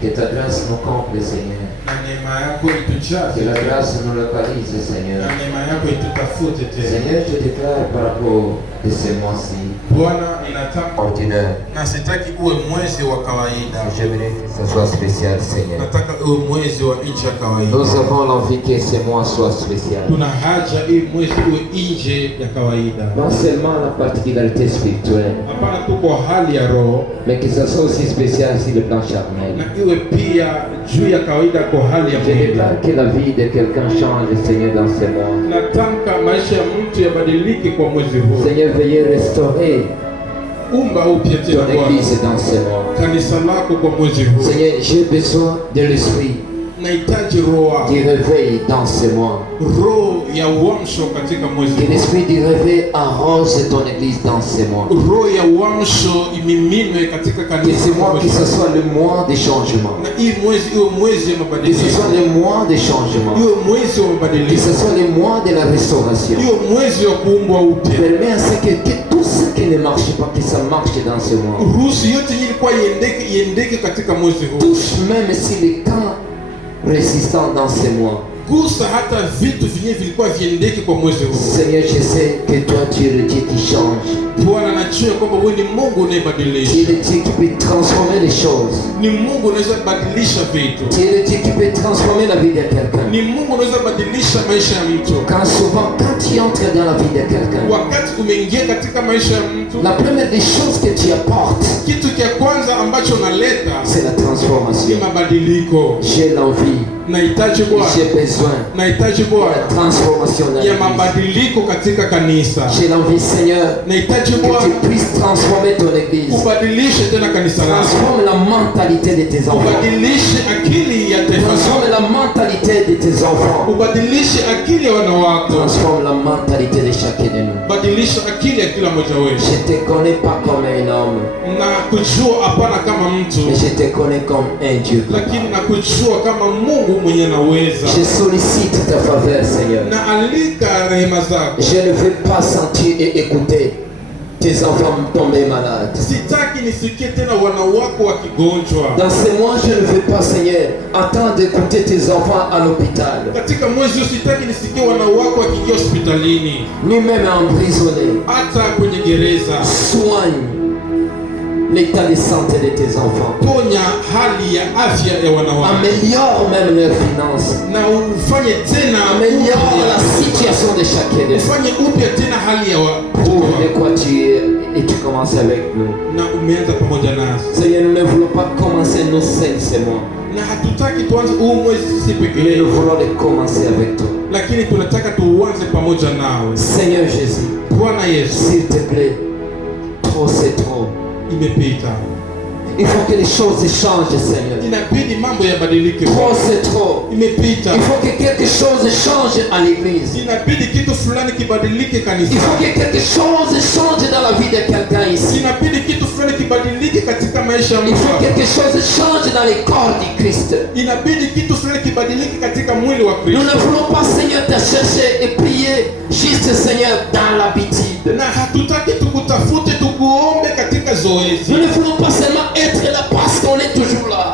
Que ta grâce nous comble, Seigneur. Que la grâce nous localise, Seigneur. Seigneur, je déclare par rapport à ce mois-ci ordinaire. J'aimerais que ce soit spécial, Seigneur. Nous avons l'envie que ce mois soit spécial. Non seulement la particularité spirituelle, mais que ce soit aussi spécial sur le plan charnel. Je déclare que la vie de quelqu'un change, Seigneur, dans ce mois. Seigneur, veuillez restaurer ton église dans ce mois. Seigneur, j'ai besoin de l'esprit du réveil dans ce mois. Que l'esprit du réveil arrose ton église dans ce mois. Que ce mois, que ce soit le mois des changements. Que ce soit le mois des changements. Que ce soit le mois de la restauration. Permets à ce que tout ce qui ne marche pas, que ça marche dans ce mois. Touche même si les camps résistants dans ces mois. Seigneur, je sais que toi tu es le Dieu qui change. Tu es le Dieu qui peut transformer les choses. Tu es le Dieu qui peut transformer la vie de quelqu'un. Quand souvent, quand tu entres dans la vie de quelqu'un, la première des choses que tu apportes, c'est la transformation. J'ai l'envie, j'ai besoin de la transformation de l'église. J'ai l'envie, Seigneur, que tu puisses transformer ton église. Transforme la mentalité de tes enfants. Transforme la mentalité de tes enfants. Transforme la mentalité de chacun de nous. Je te connais pas comme un homme, mais je te connais comme un Dieu. Je sollicite ta faveur, Seigneur. Je ne veux pas sentir et écouter tes enfants tomber malades. Dans ce mois, je ne veux pas, Seigneur, attendre d'écouter tes enfants à l'hôpital. Lui-même emprisonné. Soigne l'état de santé de tes enfants. Améliore même leurs finances. Améliore la situation de chacun de nous. Prouve de quoi tu es et tu commences avec nous. Seigneur, nous ne voulons pas commencer nos seuls ce mois. Mais nous voulons les commencer avec toi. Seigneur Jésus, s'il te plaît, trop c'est trop. Il faut que les choses changent, Seigneur. Trop c'est trop. Il faut que quelque chose change à l'église. Il faut que quelque chose change dans la vie de quelqu'un ici. Il faut que quelque chose change dans les corps du Christ. Nous ne voulons pas, Seigneur, te chercher et prier juste, Seigneur, dans l'habitude. Nous ne voulons pas seulement être là parce qu'on est toujours là.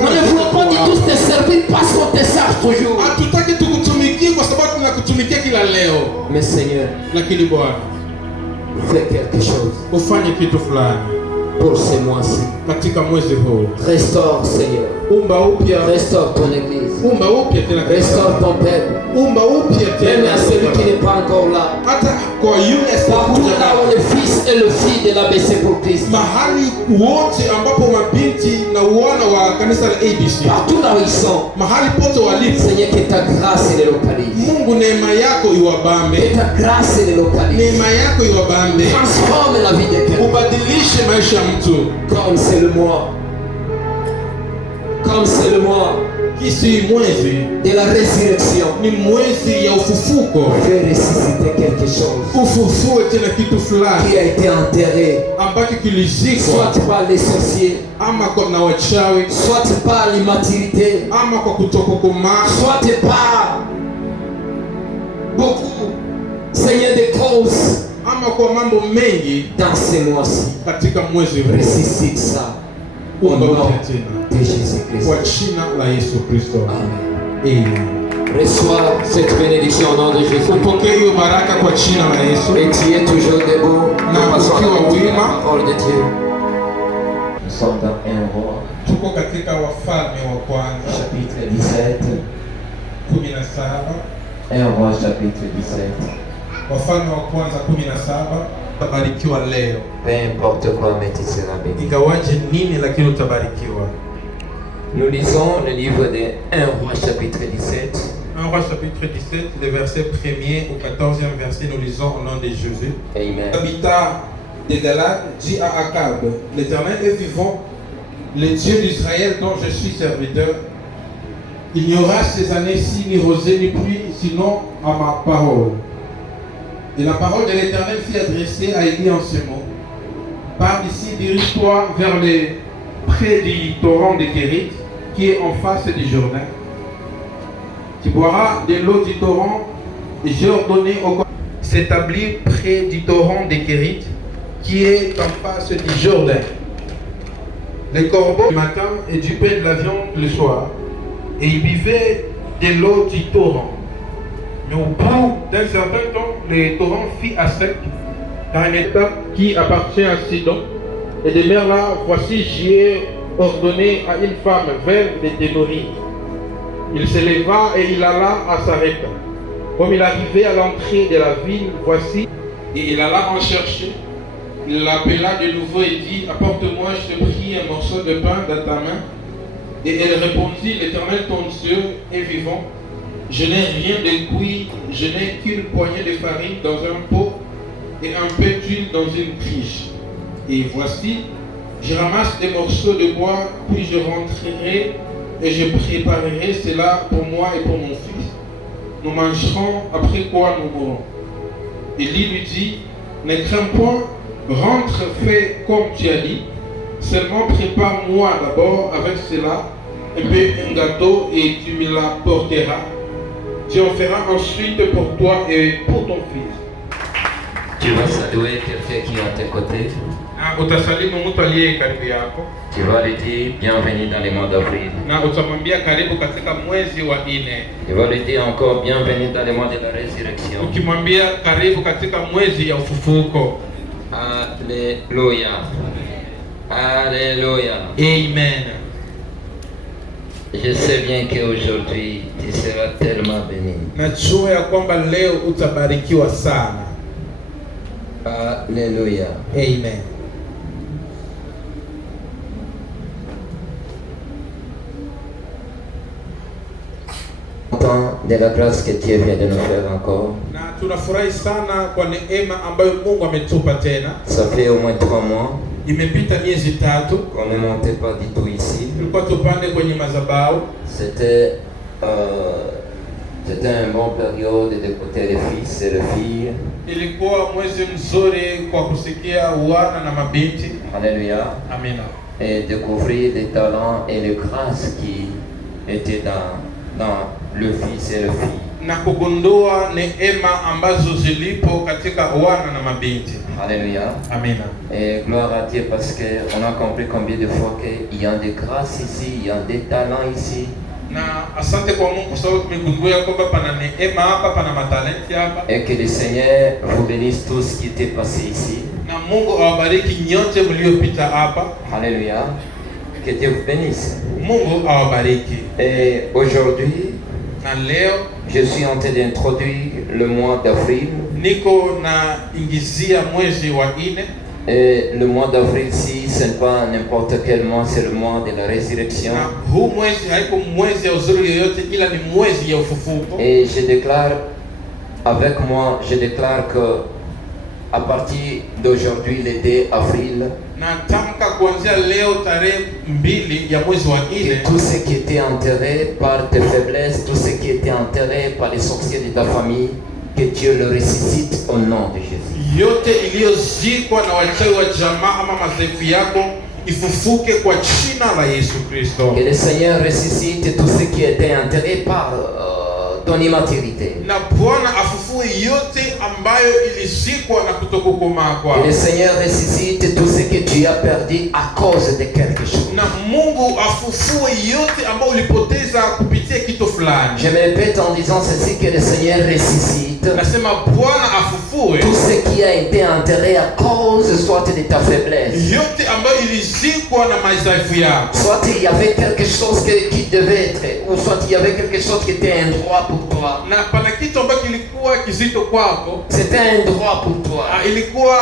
Nous ne voulons pas du tout te servir parce qu'on te sert toujours. Mais Seigneur, fais quelque chose pour ce mois-ci. Restaure, Seigneur. Restaure ton église. Restaure ton peuple. Même à celui qui n'est pas encore là. Partout là où le fils et le fille de l'ABC pour Christ. Partout là où ils sont. Seigneur, que ta grâce les localise. Que ta grâce les localise. Transforme la vie de quelqu'un. Comme c'est le mois. Comme c'est le mois de la résurrection. Fais ressusciter quelque chose qui a été enterré, soit par les sorciers, soit par l'immaturité, soit par beaucoup, Seigneur, des causes. Dans ces mois-ci, ressuscite ça. Au nom de Jésus-Christ. Kwa jina la Yesu Kristo. Amen. Reçois cette bénédiction au nom de Jésus. Upokee hiyo baraka kwa jina la Yesu. Et tu es toujours debout. Na ukiwa wima. Parole de Dieu. Nous sommes dans 1 Roi. Tuko katika Wafalme wa kwanza. Chapitre 17. 17. 1 Roi chapitre 17. Wafalme wa kwanza 17. Utabarikiwa leo. Peu importe quoi, mais tu seras béni. Ingawaje nini lakini utabarikiwa. Nous lisons le livre de 1 Roi chapitre 17. 1 Roi chapitre 17, le verset 1er au 14e verset, nous lisons au nom de Jésus. Amen. L'habitat de Galade dit à Akab, l'Éternel est vivant, le Dieu d'Israël dont je suis serviteur. Il n'y aura ces années-ci ni rosée ni pluie, sinon à ma parole. Et la parole de l'Éternel fut adressée à Élie en ces mots. Pars d'ici, dirige-toi vers les près du torrent de Kérit, qui est en face du Jourdain. Tu boiras de l'eau du torrent, et j'ai ordonné au corps s'établir près du torrent de Kérit, qui est en face du Jourdain. Les corbeaux du matin et du pain de la viande le soir, et ils buvaient de l'eau du torrent. Mais au bout d'un certain temps, le torrent fit à sec, car un État qui appartient à Sidon, et de mer là, voici, j'y ai ordonné à une femme veuve de te nourrir. Il se leva et il alla à Sarepta. Comme il arrivait à l'entrée de la ville, voici, et il alla en chercher. Il l'appela de nouveau et dit, apporte-moi, je te prie, un morceau de pain dans ta main. Et elle répondit, l'Éternel ton Dieu est vivant. Je n'ai rien de cuit, je n'ai qu'une poignée de farine dans un pot et un peu d'huile dans une criche. Et voici, je ramasse des morceaux de bois, puis je rentrerai et je préparerai cela pour moi et pour mon fils. Nous mangerons, après quoi nous mourrons. Élie lui dit, ne crains point, rentre, fais comme tu as dit, seulement prépare-moi d'abord avec cela un gâteau et tu me l'apporteras. Tu en feras ensuite pour toi et pour ton fils. Tu vas saluer quelqu'un qui est à tes côtés. Tu vas lui dire bienvenue dans les mois d'avril. Tu vas lui dire encore bienvenue dans les mois de la résurrection. Alléluia. Alléluia. Amen. Je sais bien qu'aujourd'hui tu seras tellement béni. Najua ya kwamba leo utabarikiwa sana. Alléluia. Amen. De la grâce que Dieu vient de nous faire encore. Na tunafurahi sana kwa neema ambayo Mungu ametupa tena. Ça fait au moins 3 mois. Imepita miezi 3. On ne montait pas du tout ici. Tulikuwa tupande kwenye madhabahu. C'était un bon période d'écouter les fils et les filles. Ilikuwa mwezi mzuri kwa kusikia wana na mabinti. Alléluia. Amina. Et découvrir les talents et les grâces qui étaient dans le fils et le fille. Na kugundua neema ambazo zilipo katika wana na mabinti. Alléluia. Amina. Et gloire à Dieu parce qu'on a compris combien de fois qu'il y a des grâces ici, il y a des talents ici. Na asante kwa Mungu kwa sababu tumegundua kwamba pana neema hapa, pana matalenti hapa. Et que le Seigneur vous bénisse tous qui étaient passés ici. Na Mungu awabariki nyote mliopita hapa. Alléluia. Que Dieu vous bénisse. Mungu awabariki. Et aujourd'hui, na leo je suis en train d'introduire le mois d'avril. Niko na ingizia mwezi wa 4. Et le mois d'avril, si ce n'est pas n'importe quel mois, c'est le mois de la résurrection. Et je déclare avec moi, je déclare que à partir d'aujourd'hui, le 2 avril, tout ce qui était enterré par tes faiblesses, tout ce qui était enterré par les sorciers de ta famille, que Dieu le ressuscite au nom de Jésus. Yote iliyozikwa na wachawi wa jamaa ama madhaifu yako ifufuke kwa jina la Yesu Kristo. Que le Seigneur ressuscite tout ce qui était enterré par ton immaturité. Na Bwana afufue yote ambayo ilizikwa na kutokukomaa kwako. Que le Seigneur ressuscite tout ce que tu as perdu à cause de quelque chose. Na Mungu afufue yote ambayo ulipoteza kupitia kitu fulani. Je me répète en disant ceci, que le Seigneur ressuscite Nasema Bwana afufue tout ce qui a été enterré à cause soit de ta faiblesse. yote ambayo ilizikwa na madhaifu yako. Soit il y avait quelque chose qui devait être, ou soit il y avait quelque chose qui était un droit pour toi. Na pana kitu ambacho kilikuwa kizito kwako. C'était un droit pour toi. Ilikuwa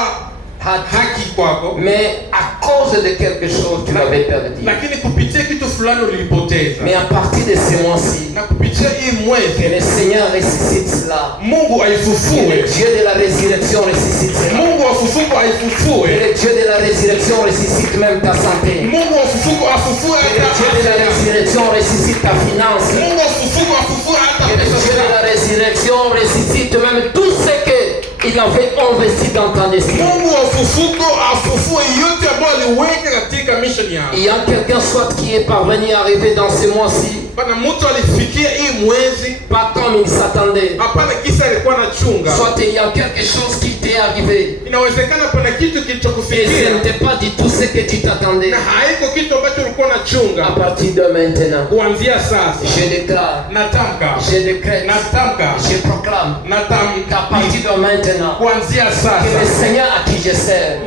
haki kwako. Mais à cause de quelque chose tu l'avais perdu. Lakini kupitia kitu fulani ulipoteza. Mais à partir de ce mois-ci, na kupitia hii mwezi, que le Seigneur ressuscite cela. Mungu aifufue. Que le Dieu de la résurrection ressuscite cela. Mungu afufuko aifufue. Que le Dieu de la résurrection ressuscite même ta santé. Mungu afufuko afufue que le Dieu de la résurrection ressuscite ta finance. Mungu afufuko afufue hata que le Dieu de la résurrection ressuscite même tout ce que il avait investi dans ta destinée. Mungu afufuko afufue yote ambayo aliweka katika mission yako. Il y a quelqu'un soit qui est parvenu à arriver dans ce mois-ci. Pana mtu alifikia hii mwezi pas comme il s'attendait. Hapana kisa alikuwa anachunga. Soit il y a quelque chose qui t'est arrivé. Inawezekana pana kitu kilichokufikia. Et ce n'était pas du tout ce que tu t'attendais. Na haiko kitu ambacho ulikuwa unachunga. À partir de maintenant. Kuanzia sasa. Je déclare. Natamka. Je décrète. Natamka. Je proclame. Natamka. Qu'à partir de maintenant. Kuanzia sasa. Que le Seigneur à qui je sers.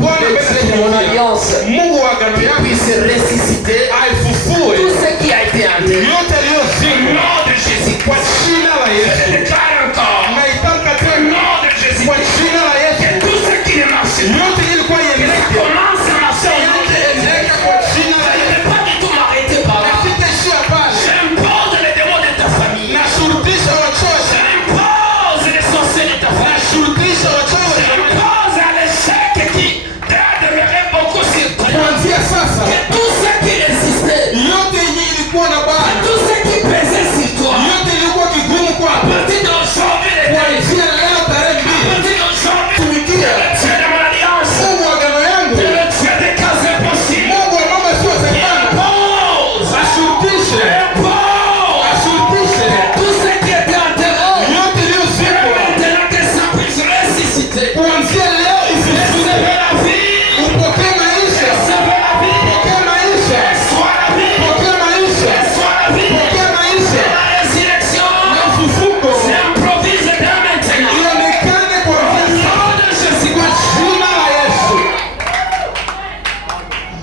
Bwana de mon alliance. Mungu wa agano yako. Puisse ressusciter. Aifufue. Tout ce qui a été enterré. Yote yaliyozikwa. Au nom de Jésus. Kwa jina la Yesu. Je déclare encore. Naitamka Au tena. nom de Jésus. Kwa jina la Yesu. Que tout ce qui ne marche pas. Yote ilikuwa iendeke. Commence à marcher. Yote iendeke kwa jina la Je ne Yesu. vais pas du tout m'arrêter par là. Sitaishia pale. J'impose les démons de ta famille. Nashurutisha wachozi. J'impose les sorciers de ta famille. Nashurutisha wachozi. J'impose à l'échec qui t'a demeuré beaucoup sur toi. Kuanzia sasa. Que tout ce qui résistait. Yote yenye ilikuwa na bana. Tout ce qui pesait sur toi. Yote ilikuwa kigumu À kwako. partir d'aujourd'hui, les Kwa démons. jina la leo tarehe À 2. partir d'aujourd'hui, Tumikia. le Dieu de mon alliance. Mungu wa agano yangu. Le Dieu des cas impossibles. Mungu wa mambo yasiyowezekana. Impose. Ashurutishe. Impose. Ashurutishe. Tout ce qui était enterré. Yote iliyozikwa. Maintenant que ça puisse ressusciter. Kuanzia leo ifufue. Recevez la vie. Upokee maisha. Recevez la vie. Pokea maisha. Sois la vie. Pokea maisha. Sois la vie. Pokea maisha. La résurrection. Na ufufuko. S'improvise dès maintenant. Ionekane kwa Au vita. nom de Jésus. Kwa jina la Yesu.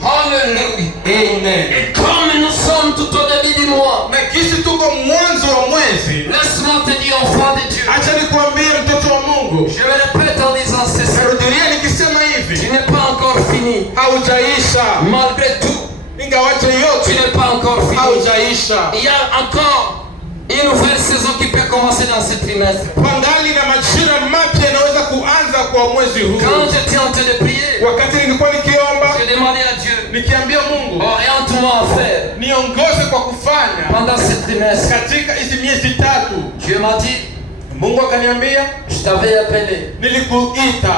Alléluia. Amen. Et comme nous sommes tout au début du mois, Na kisi tuko mwanzo wa mwezi. laisse-moi te dire, enfant de Dieu. Acha nikwambie mtoto wa Mungu. Je me répète en disant ceci. Narudia nikisema Tu hivi. n'es pas encore fini. Haujaisha. Malgré tout, Ingawaje tu yote n'es pas encore fini. haujaisha. Il y a encore une nouvelle saison qui peut commencer dans ce trimestre. Pangali na majira mapya yanaweza kuanza kwa mwezi huu. Quand j'étais en train de prier, Wakati nilikuwa nikiomba, je demandais à Dieu, nikiambia Mungu, oriente-moi à faire niongoze kwa kufanya pendant ce trimestre. katika hizi miezi tatu. Dieu m'a dit, Mungu akaniambia, je t'avais appelé. nilikuita.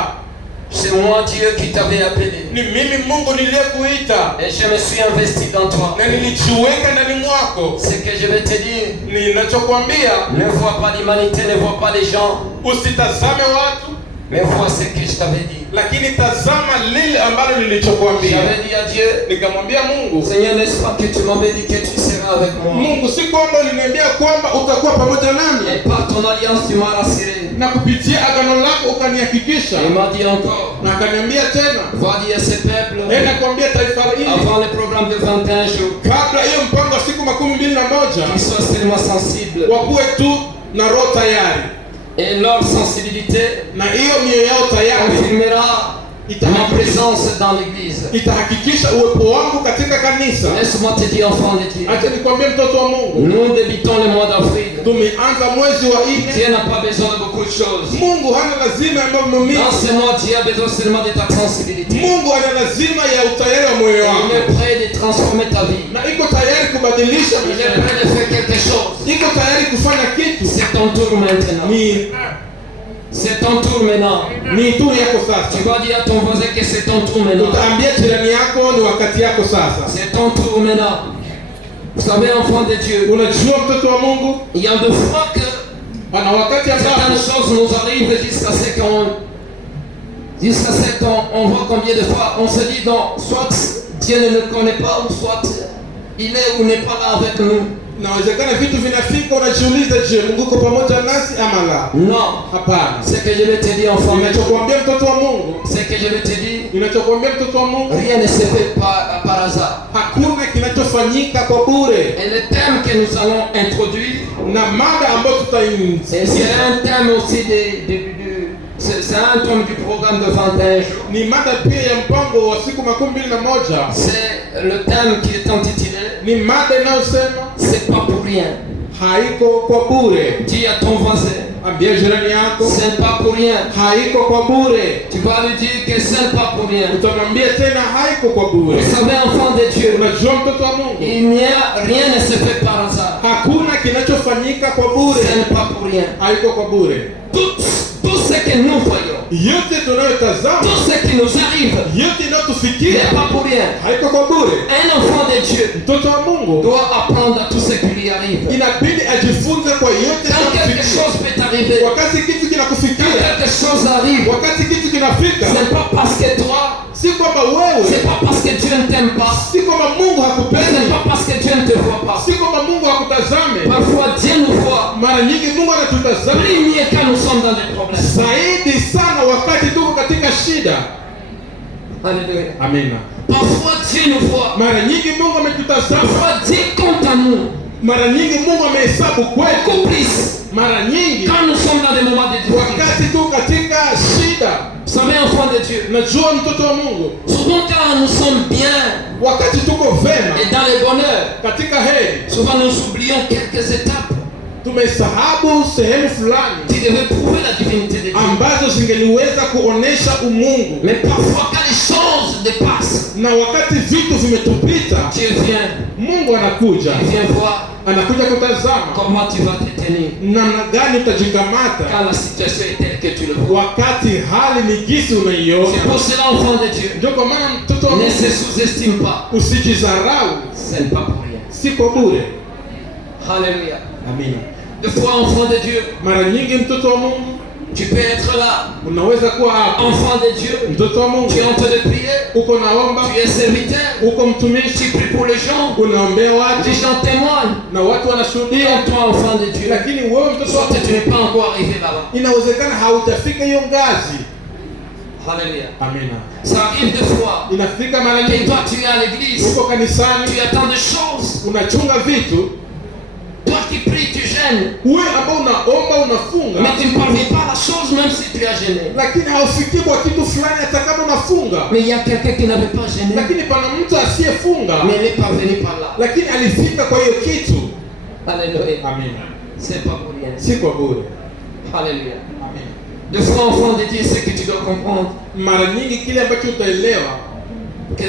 C'est moi Dieu qui t'avais appelé. Ni mimi Mungu niliyekuita. Et je me suis investi dans toi. Na nilijiweka ndani mwako. Ce que je vais te dire, Ninachokwambia, ne vois pas l'humanité, ne vois pas les gens, usitazame watu, mais vois ce que je t'avais dit. lakini tazama lile ambalo nilichokwambia. J'avais dit à Dieu, Nikamwambia Mungu, Seigneur, n'est-ce pas que tu m'avais dit que tu seras avec moi? Mungu, si kwamba uliniambia kwamba utakuwa pamoja nami, Et par ton alliance, tu m'as rassuré. na kupitia agano lako ukanihakikisha. Il m'a dit encore, Na akaniambia tena, va dire à ce peuple, nenda kuambia taifa hili avant le programme de 21 jours, kabla hiyo mpango wa siku 21 qu'ils soient seulement sensibles. wakuwe tu na roho tayari, Et leur sensibilité na hiyo mioyo yao tayari confirmera ma présence dans l'église. itahakikisha uwepo wangu katika kanisa. Laisse-moi te dire, enfant de Dieu, Acha nikwambie mtoto wa Mungu, nous débutons le mois d'avril. tumeanza mwezi wa nne. Dieu n'a pas besoin de beaucoup de choses. Mungu hana lazima ya mambo Dans mingi. ce mois, Dieu a besoin seulement de ta sensibilité. Mungu ana lazima ya utayari wa moyo Il wako, est prêt de transformer ta vie. na iko tayari kubadilisha Il maisha est yako. prêt de faire quelque chose. Iko tayari kufanya kitu. C'est ton tour maintenant. C'est ton tour maintenant. Ni tu yako Tu sasa. vas dire à ton voisin que c'est ton tour maintenant. Utaambia jirani yako ni wakati yako sasa. C'est ton tour maintenant. Vous savez, enfant de Dieu, Unajua mtoto wa Mungu, il y a des fois que pana wakati certaines ambapo choses nous arrivent jusqu'à ce qu'on voit combien de fois on se dit non, soit Dieu ne le connaît pas, ou soit il est ou n'est pas là avec nous. inawezekana vitu vinafika, unajiuliza, je, Mungu yuko pamoja nasi ama la? Non. Hapana. Ce que je vais te dire, enfant, Ninachokuambia mtoto wa Mungu, ce que je vais te dire, ninachokuambia mtoto wa Mungu, rien ne se fait par hasard. hakuna kinachofanyika kwa bure. Et le thème que nous allons introduire, Na mada ambayo c'est un thème aussi c'est un thème du programme de 21 jours. ni mada pia ya mpango wa siku 21. C'est le thème qui est intitulé Ni mada inayosema c'est pas pour rien. haiko kwa bure. Dis à ton voisin, Ambia jirani yako c'est pas pour rien. haiko kwa bure. Tu vas lui dire que c'est pas pour rien. Utamwambia tena haiko kwa bure. Vous savez, enfant de Dieu, Unajua mtoto wa Mungu, il n'y a rien ne se fait par hasard. hakuna kinachofanyika kwa bure. Ce n'est pas pour rien. Haiko kwa bure. Tout ce que nous voyons, Yote tunayotazama, tout ce qui nous arrive, yote n'est inayotufikia pas pour rien. haiko kwa bure. Un enfant de Dieu Mtoto wa Mungu doit apprendre à tout ce qui lui arrive. inabidi ajifunze kwa yote Quand quelque yanayomfikia. chose peut t'arriver, Wakati kitu quand kinakufikia, quelque chose arrive, wakati kitu kinafika, c'est pas parce que toi, si kwamba wewe, c'est pas parce que Dieu ne t'aime pas, si kwamba Mungu c'est hakupendi, pas parce que Dieu ne te voit pas. si kwamba Mungu hakutazame. Parfois Dieu nous voit Mara nyingi Mungu anatutazama plus mieux quand nous sommes dans des problèmes. zaidi sana wakati tuko katika shida. Alléluia. Amina. Parfois Dieu nous voit. Mara nyingi Mungu ametutazama, Parfois Dieu compte à nous mara nyingi Mungu amehesabu kwetu, beaucoup plus mara nyingi quand nous sommes dans des moments de difficulté. wakati tuko katika shida. Vous savez, enfant de Dieu, Najua mtoto wa Mungu, souvent quand nous sommes bien wakati tuko vema et dans le bonheur, katika heri, souvent nous oublions quelques étapes tumesahabu sehemu fulani qui devaient prouver la divinité de Dieu. ambazo zingeliweza kuonesha umungu, Mais parfois quand les choses dépassent, na wakati vitu vimetupita, Dieu vient, Mungu anakuja, il vient voir anakuja kutazama comment tu vas te tenir namna gani utajikamata quand la situation est telle que tu le vois. wakati hali ni gisi C'est unaiona. pour cela, enfant de Dieu, Ndio kwa maana mtoto wa ne Mungu, se sous-estime pas. usijizarau, Ce n'est pas pour rien. si kwa bure. Alléluia. Amina. Des fois, enfant de Dieu, Mara nyingi mtoto wa Mungu tu peux être là. unaweza kuwa hapa, Enfant de Dieu, mtoto wa Mungu tu es en train de prier, uko naomba, tu es serviteur, uko mtumishi, tu pries pour les gens, unaombea watu les gens témoignent. na watu Et wanashuhudia, en toi, enfant de Dieu, lakini wewe mtoto wa soit Mungu tu n'es pas encore arrivé là-bas. inawezekana haujafika hiyo ngazi. Alléluia. Amina. Ça arrive des fois Inafika mara que nyingi toi, tu es à l'église, uko kanisani, tu attends des choses. unachunga vitu, Toi qui pries, tu gênes. wewe ambao unaomba unafunga, Mais tu ne parviens pas à la chose même si tu as gêné. lakini haufikii kwa kitu fulani hata kama unafunga. Mais il y a quelqu'un qui n'avait pas gêné, Lakini pana mtu asiyefunga mais il est parvenu par là. lakini alifika kwa hiyo kitu. Alléluia. Amina. C'est pas pour rien. Si kwa bure. Alléluia. Amina. Des fois, enfant de Dieu, ce que tu dois comprendre, Mara nyingi kile ambacho utaelewa, que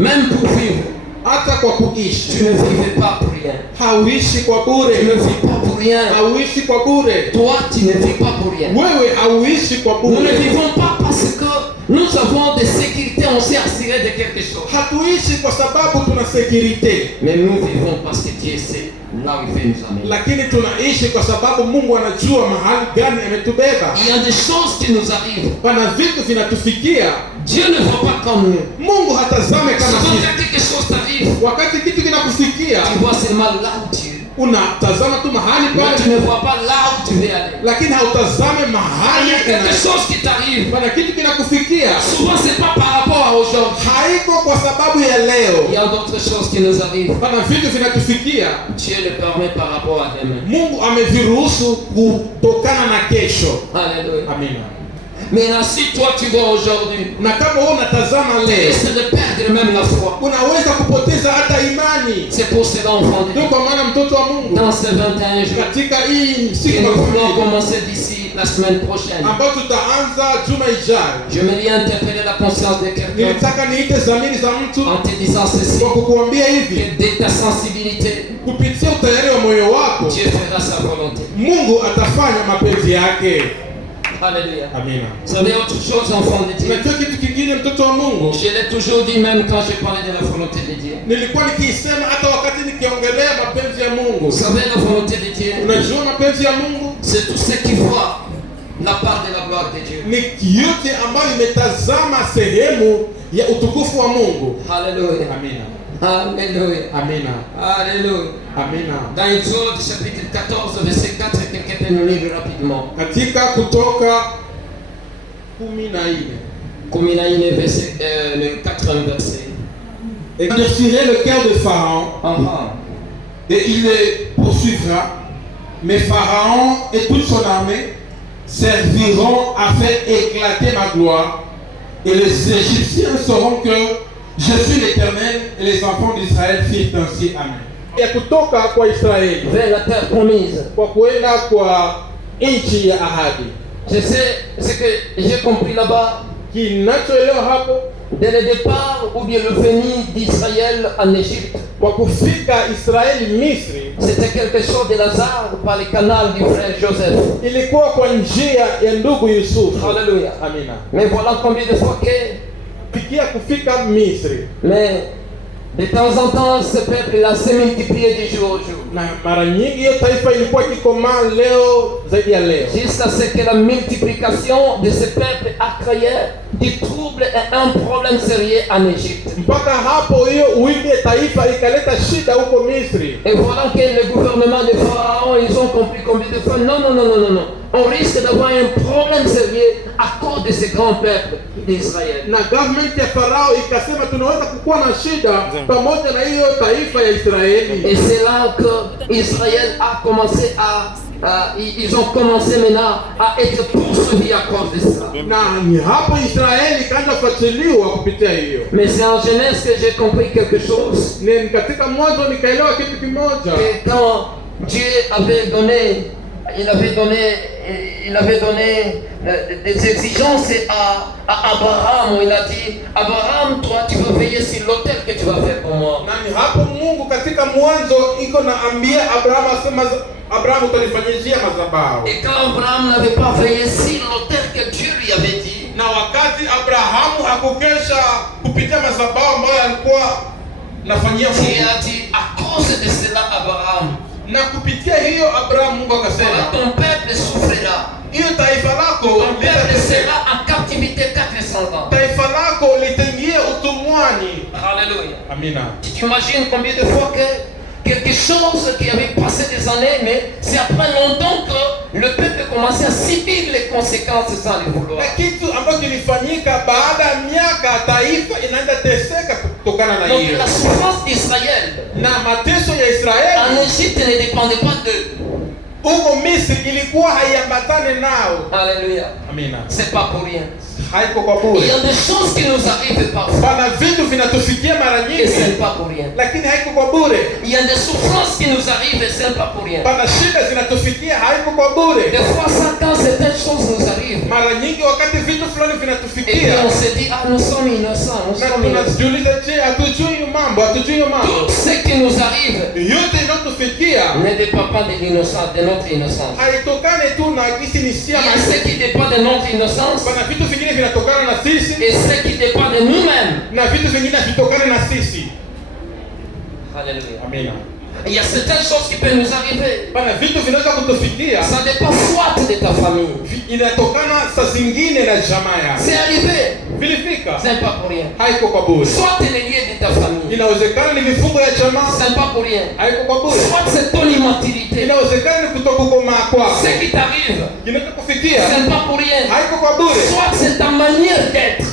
même pour vivre, hata kwa kuishi tu ne vivais pas pour rien. hauishi kwa Tu bure, ne vis pas pour rien. hauishi kwa bure, Toi, tu ne vis pas pour rien. wewe hauishi kwa Nous ne bure. vivons pas parce que nous avons des sécurités, on s'est assuré de quelque chose. Hatuishi kwa sababu tuna security, Mais nous vivons parce que Dieu sait là où il veut nous amener. lakini tunaishi kwa sababu Mungu anajua mahali gani ametubeba. Il y a des choses qui nous arrivent. Pana vitu vinatufikia, Dieu ne voit pas comme nous. Mungu hatazame kama Souvent, sisi. quand quelque chose t'arrive, Wakati kitu kinakufikia, tu vois seulement là où tu es. unatazama tu mahali Mais tu pale, ne vois pas là où tu veux aller. lakini hautazame Il mahali y a quelque una- chose qui t'arrive. pana kitu kinakufikia, Souvent, c'est pas par rapport à aujourd'hui. haiko kwa sababu ya Il y leo. a d'autres choses qui nous arrivent. Pana vitu vinatufikia, Dieu le permet par rapport à demain. Mungu ameviruhusu kutokana na kesho. Alléluia. Amina. Maintenant, si toi tu vois aujourd'hui, Na kama wewe unatazama tu leo, risques de perdre même la foi. unaweza kupoteza hata imani. C'est pour cela, enfant de Ndio Dieu, kwa maana mtoto wa Mungu, dans ces 21 jours, katika hii que siku nous voulons makumi commencer d'ici la semaine prochaine, ambayo tutaanza juma ijayo, je me lis interpeller la conscience de quelqu'un nilitaka niite dhamiri za mtu en te disant ceci, kwa kukuambia que hivi, dès ta sensibilité, kupitia utayari wa moyo wako Dieu fera sa volonté. Mungu atafanya mapenzi yake. Alléluia. Amina. Vous savez autre chose, enfant de Dieu? Unajua kitu kingine mtoto wa Mungu? Je l'ai toujours dit même quand je parlais de la volonté de Dieu. Nilikuwa nikisema hata wakati nikiongelea mapenzi ya Mungu. Vous savez la volonté de Dieu? Unajua mapenzi ya Mungu? C'est tout ce qui voit la part de la gloire de Dieu. Ni yote ambayo imetazama sehemu ya utukufu wa Mungu. Alléluia. Amina. Alléluia. Amina. Alléluia. Amina. Dans Exode chapitre 14 verset 4, quelqu'un peut nous lire rapidement. Katika Kutoka 14. 14 verset le 4e verset. Et endurcirait le cœur de Pharaon, et il les poursuivra, mais Pharaon et toute son armée serviront à faire éclater ma gloire, et les Égyptiens sauront que je suis l'Éternel, et les enfants d'Israël firent ainsi. Amen. Ya kutoka kwa Israeli Vers la terre promise. kwa kuenda kwa nchi ya ahadi. Je sais ce que j'ai compris là-bas. Kinachoelewa hapo, Dès le départ ou bien le venir d'Israël en Égypte, kwa kufika Israeli Misri, c'était quelque chose de hasard par le canal du frère Joseph. ilikuwa kwa njia ya ndugu Yusufu. Alléluia. Amina. Mais voilà combien de fois que, Fikia kufika Misri, mais de temps en temps, ce peuple-là s'est multiplié de jour au jour. na mara nyingi hiyo taifa ilikuwa ikikomaa leo zaidi ya leo, Jusqu'à ce que la multiplication de ce peuple a créé du trouble et un problème sérieux en Égypte. mpaka hapo hiyo wingi ya taifa ikaleta shida huko Misri. Et voilà que le gouvernement de Pharaon, ils ont compris combien de fois, non. On risque d'avoir un problème sérieux à cause de ce grand peuple d'Israël. Na government ya Farao ikasema tunaweza kukuwa na shida pamoja na hiyo taifa ya Israeli. Et c'est là que Israël a commencé ils ont commencé maintenant à être poursuivis à cause de ça. Na ni hapo Israeli ikaanza kufuatiliwa kupitia hiyo. Mais c'est en Genèse que j'ai compris quelque chose. Ni katika Mwanzo nikaelewa kitu kimoja. Et quand Dieu avait donné, il avait donné des exigences à Abraham. Il a dit, Abraham, toi tu vas veiller sur l'autel que tu vas faire pour moi. Na ni hapo Mungu katika Mwanzo iko naambia Abraham, asema Abraham utanifanyia madhabahu. Et quand Abraham n'avait pas veillé sur l'autel que Dieu lui avait dit, na wakati Abrahamu hakukesha kupitia madhabahu ambayo alikuwa nafanyia Mungu, Dieu a dit, à cause de cela, Abraham, na kupitia hiyo Abrahamu Mungu akasema, ton peuple souffrira. hiyo taifa lako Ton peuple sera en captivité 400 ans. taifa lako litaingia utumwani. Alléluia. Amina. Tu t'imagines combien de fois que quelque chose qui avait passé des années, mais c'est après longtemps que le peuple commençait à subir les conséquences sans le vouloir. Na kitu ambacho kilifanyika baada ya miaka, taifa inaenda teseka kutokana na Donc hiyo. la souffrance d'Israël Na mateso ya en Israeli Égypte ne dépendait pas d'eux. huko Misri ilikuwa haiambatane nao. Alléluia. Amina. C'est pas pour rien. Haiko kwa Il bure. y a des choses qui nous arrivent parfois Pana vitu vinatufikia mara et ce nyingi, n'est pas pour rien. lakini haiko kwa bure. Il y a des souffrances qui nous arrivent et ce n'est pas pour rien. Pana shida zinatufikia, haiko kwa bure. Des fois, ça, quand certaines choses nous arrivent, Mara nyingi wakati vitu fulani et puis vinatufikia, on se dit, ah, nous sommes innocents, nous na sommes innocents. tunajiuliza, je, hatujui hiyo mambo, hatujui hiyo mambo. Tout ce qui nous arrive Yote inayotufikia ne dépend pas de l'innocence, de notre innocence. haitokane tu na gisi ni Il y sia a ce qui dépend de notre innocence Pana vitu vingine vinatokana na sisi et ce qui dépend de nous-mêmes. na vitu vingine havitokane na sisi. Alléluia. Amina. Il y a certaines choses qui peuvent nous arriver. Pana vitu vinaweza kutufikia, Ça dépend soit de ta famille. inatokana saa zingine na jamaa yako. C'est arrivé. Vilifika, Ce n'est pas pour rien. haiko kwa bure. Soit tu es lié de ta famille. Inawezekana ni vifungo ya jamaa, Ce n'est pas pour rien. haiko kwa bure. Soit c'est ton immaturité. Inawezekana ni kutokukomaa kwako, Ce qui t'arrive, kinaweza kufikia, ce n'est pas pour rien. haiko kwa bure. Soit c'est ta manière d'être.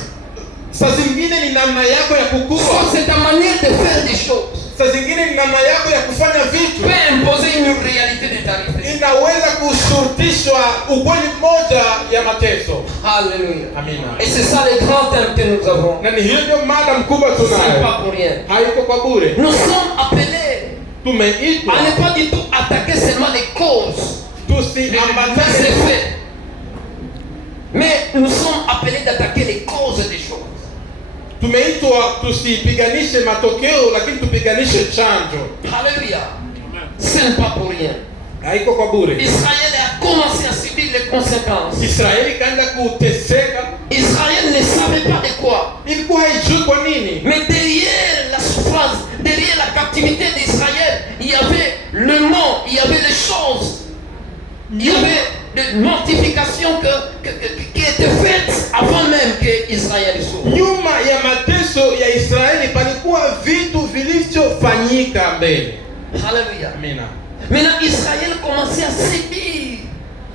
Saa zingine ni namna yako ya Soit kukua, c'est ta manière de faire des choses. saa zingine ni namna yako ya kufanya vitu, Peut imposer une réalité de ta vie. inaweza kushurutishwa ukweli mmoja ya mateso. Alléluia. Amina. Et c'est ça le grand thème que nous avons. Na ni hiyo ndio mada mkubwa Ce n'est tunayo, pas pour rien. haiko kwa bure. Nous sommes appelés Tumeitwa à ne pas du tout attaquer seulement les causes, les tusiambatane, effets. Mais nous sommes appelés d'attaquer les causes des choses. tumeitwa tusipiganishe matokeo, lakini tupiganishe chanjo. Alléluia. Ce n'est pas pour rien. Haiko kwa bure. Israël est à commencé à subir les conséquences. Israeli kaanza kuteseka. Israël ne savait pas de quoi. Ilikuwa haijui kwa nini. Mais derrière la souffrance, derrière la captivité d'Israël, il y avait le mot, il y avait les choses. Il y avait des mortifications qui étaient faites avant même que Israël soit. Nyuma ya mateso ya Israeli palikuwa vitu vilivyofanyika mbele. Alléluia. Amina. Maintenant Israël commençait à subir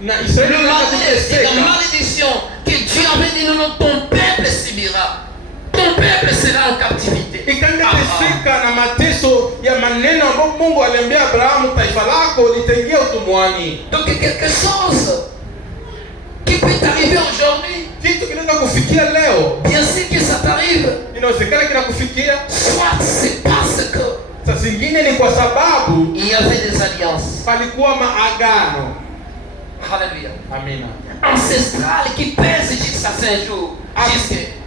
Na Israeli le malaise et la malédiction que Dieu avait dit non, ton peuple subira. Ton peuple sera en captivité. Ikaanza teseka na mateso ya maneno ambayo Mungu aliambia Abrahamu, taifa lako litaingia utumwani. Donc quelque chose qui peut t'arriver aujourd'hui. Kitu kinaweza kufikia leo. Bien sûr que ça t'arrive. Inawezekana kinakufikia. Soit c'est parce que Saa zingine ni kwa sababu il y avait des alliances. palikuwa maagano. Alléluia. Amina. Ancestrales qui pèsent jusqu'à ce jour.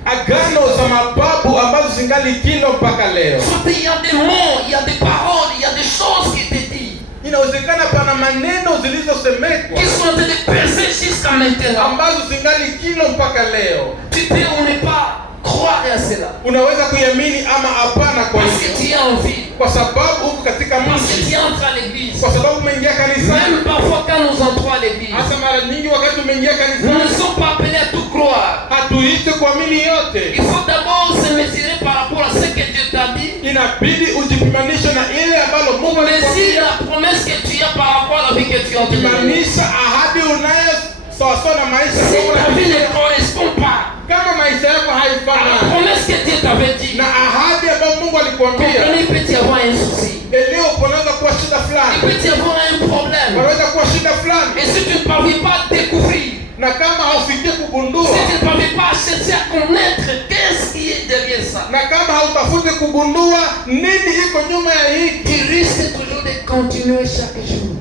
Agano za mababu ambazo zingali kilo mpaka leo. Soit il y a des mots, il y a des paroles, il y a des choses qui étaient dites. Inawezekana pana maneno zilizosemekwa Qui sont en train de peser jusqu'à maintenant. ambazo zingali kilo mpaka leo. Tu peux ou ne pas croire à cela. Unaweza kuiamini ama hapana kwa Parce que tu hiyo. es en ville. Kwa sababu uko katika Parce que mji. tu entres à l'église. Kwa sababu umeingia kanisani. Même parfois quand nous entrons à l'église, Hasa mara nyingi wakati umeingia nous ne kanisani sommes pas appelés à tout croire. hatuite kuamini yote. Il faut d'abord se mesurer par rapport à ce que Dieu t'a dit. Inabidi ujipimanishe na ile ambalo Mungu Mesure alikwambia. la promesse que tu as par rapport à la vie que tu as en train de vivre. Pimanisha ahadi unayo sawasawa na maisha Si yako ta vie ne unapitia. correspond pas Kama maisha yako à la haifanani promesse que Dieu t'avait dit, na ahadi ambayo Mungu alikwambia, comprenez, il peut y avoir un souci. leo kunaweza kuwa shida Il fulani, peut y avoir un problème. kunaweza kuwa shida fulani, Et si tu ne parviens pas à découvrir, na kama haufikie kugundua, si tu ne parviens pas à chercher à connaître qu'est-ce qui est derrière ça, na kama hautafute kugundua nini iko nyuma ya hiki, tu risques toujours de continuer chaque jour.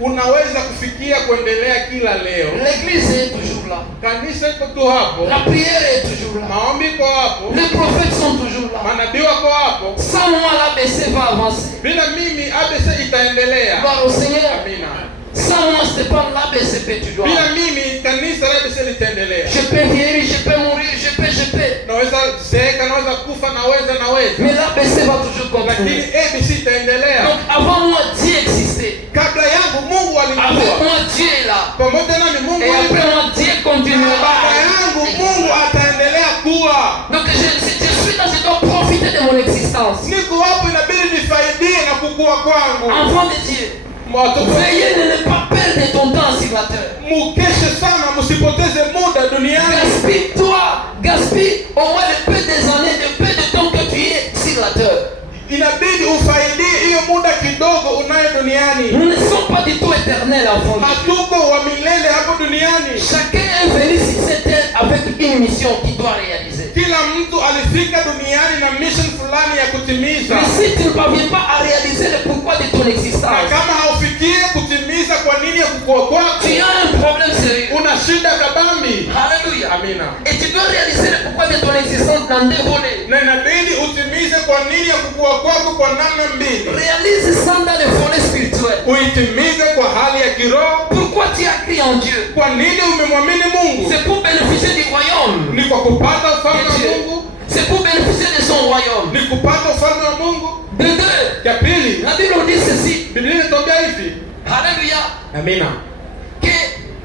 unaweza kufikia kuendelea kila leo. L'église est toujours là. Kanisa iko tu hapo, La prière est toujours là. maombi iko hapo, Les prophètes sont toujours là. manabii wako hapo. Sans moi, l'ABC va avancer. Bila mimi ABC itaendelea. Gloire au Seigneur. Amina. Sans moi, Stéphane, l'ABC peut toujours. Bila mimi kanisa la ABC litaendelea. Je peux vieillir, je peux mourir, je peux. Naweza zeeka, naweza kufa, naweza. Mais l'ABC va toujours Lakini continuer. ABC itaendelea. Donc avant moi, Dieu existait. Kabla yangu Mungu Avec alikuwa. moi, Dieu est là. Pamoja nami Mungu Et après alikuwa. moi, Dieu Na continuera. baada yangu Mungu ataendelea kuwa. Donc je suis là, je dois profiter de mon existence. Niko hapo, inabidi nifaidie na kukua kwangu. Enfant de Dieu, Watoto, veillez de ne pas perdre ton temps sur la terre. mukeshe sana, msipoteze muda duniani. Gaspille au moins le peu des années, le peu de temps que tu es sur la terre. Inabidi ufaidie hiyo muda kidogo unayo duniani. Nous ne sommes pas du tout éternels, enfants de Dieu. Hatuko wa milele hapo duniani. Chacun est venu sur cette terre avec une mission qu'il doit réaliser. Kila mtu alifika duniani na mission fulani ya kutimiza. Mais si tu ne parviens pas à réaliser le pourquoi de ton Na existence, kama haufikie kutimiza kwa nini ya kukua kwako, tu as un problème sérieux. una shida kabambi. Alléluia. Amina. Et tu dois réaliser le pourquoi de ton existence dans deux volets. Na inabidi utimize kwa nini ya kukua kwako kwa namna mbili. Réalise ça dans le volet spirituel. Uitimize kwa hali ya kiroho. Pourquoi tu as cru en Dieu? Kwa nini umemwamini Mungu? C'est pour bénéficier du royaume. Ni kwa kupata ufalme de wa Dieu. Mungu. C'est pour bénéficier de son royaume. Ni kupata ufalme wa Mungu. De deux, Ya pili, la Bible dit ceci. Biblia inatuambia hivi. Alléluia. Amina. Que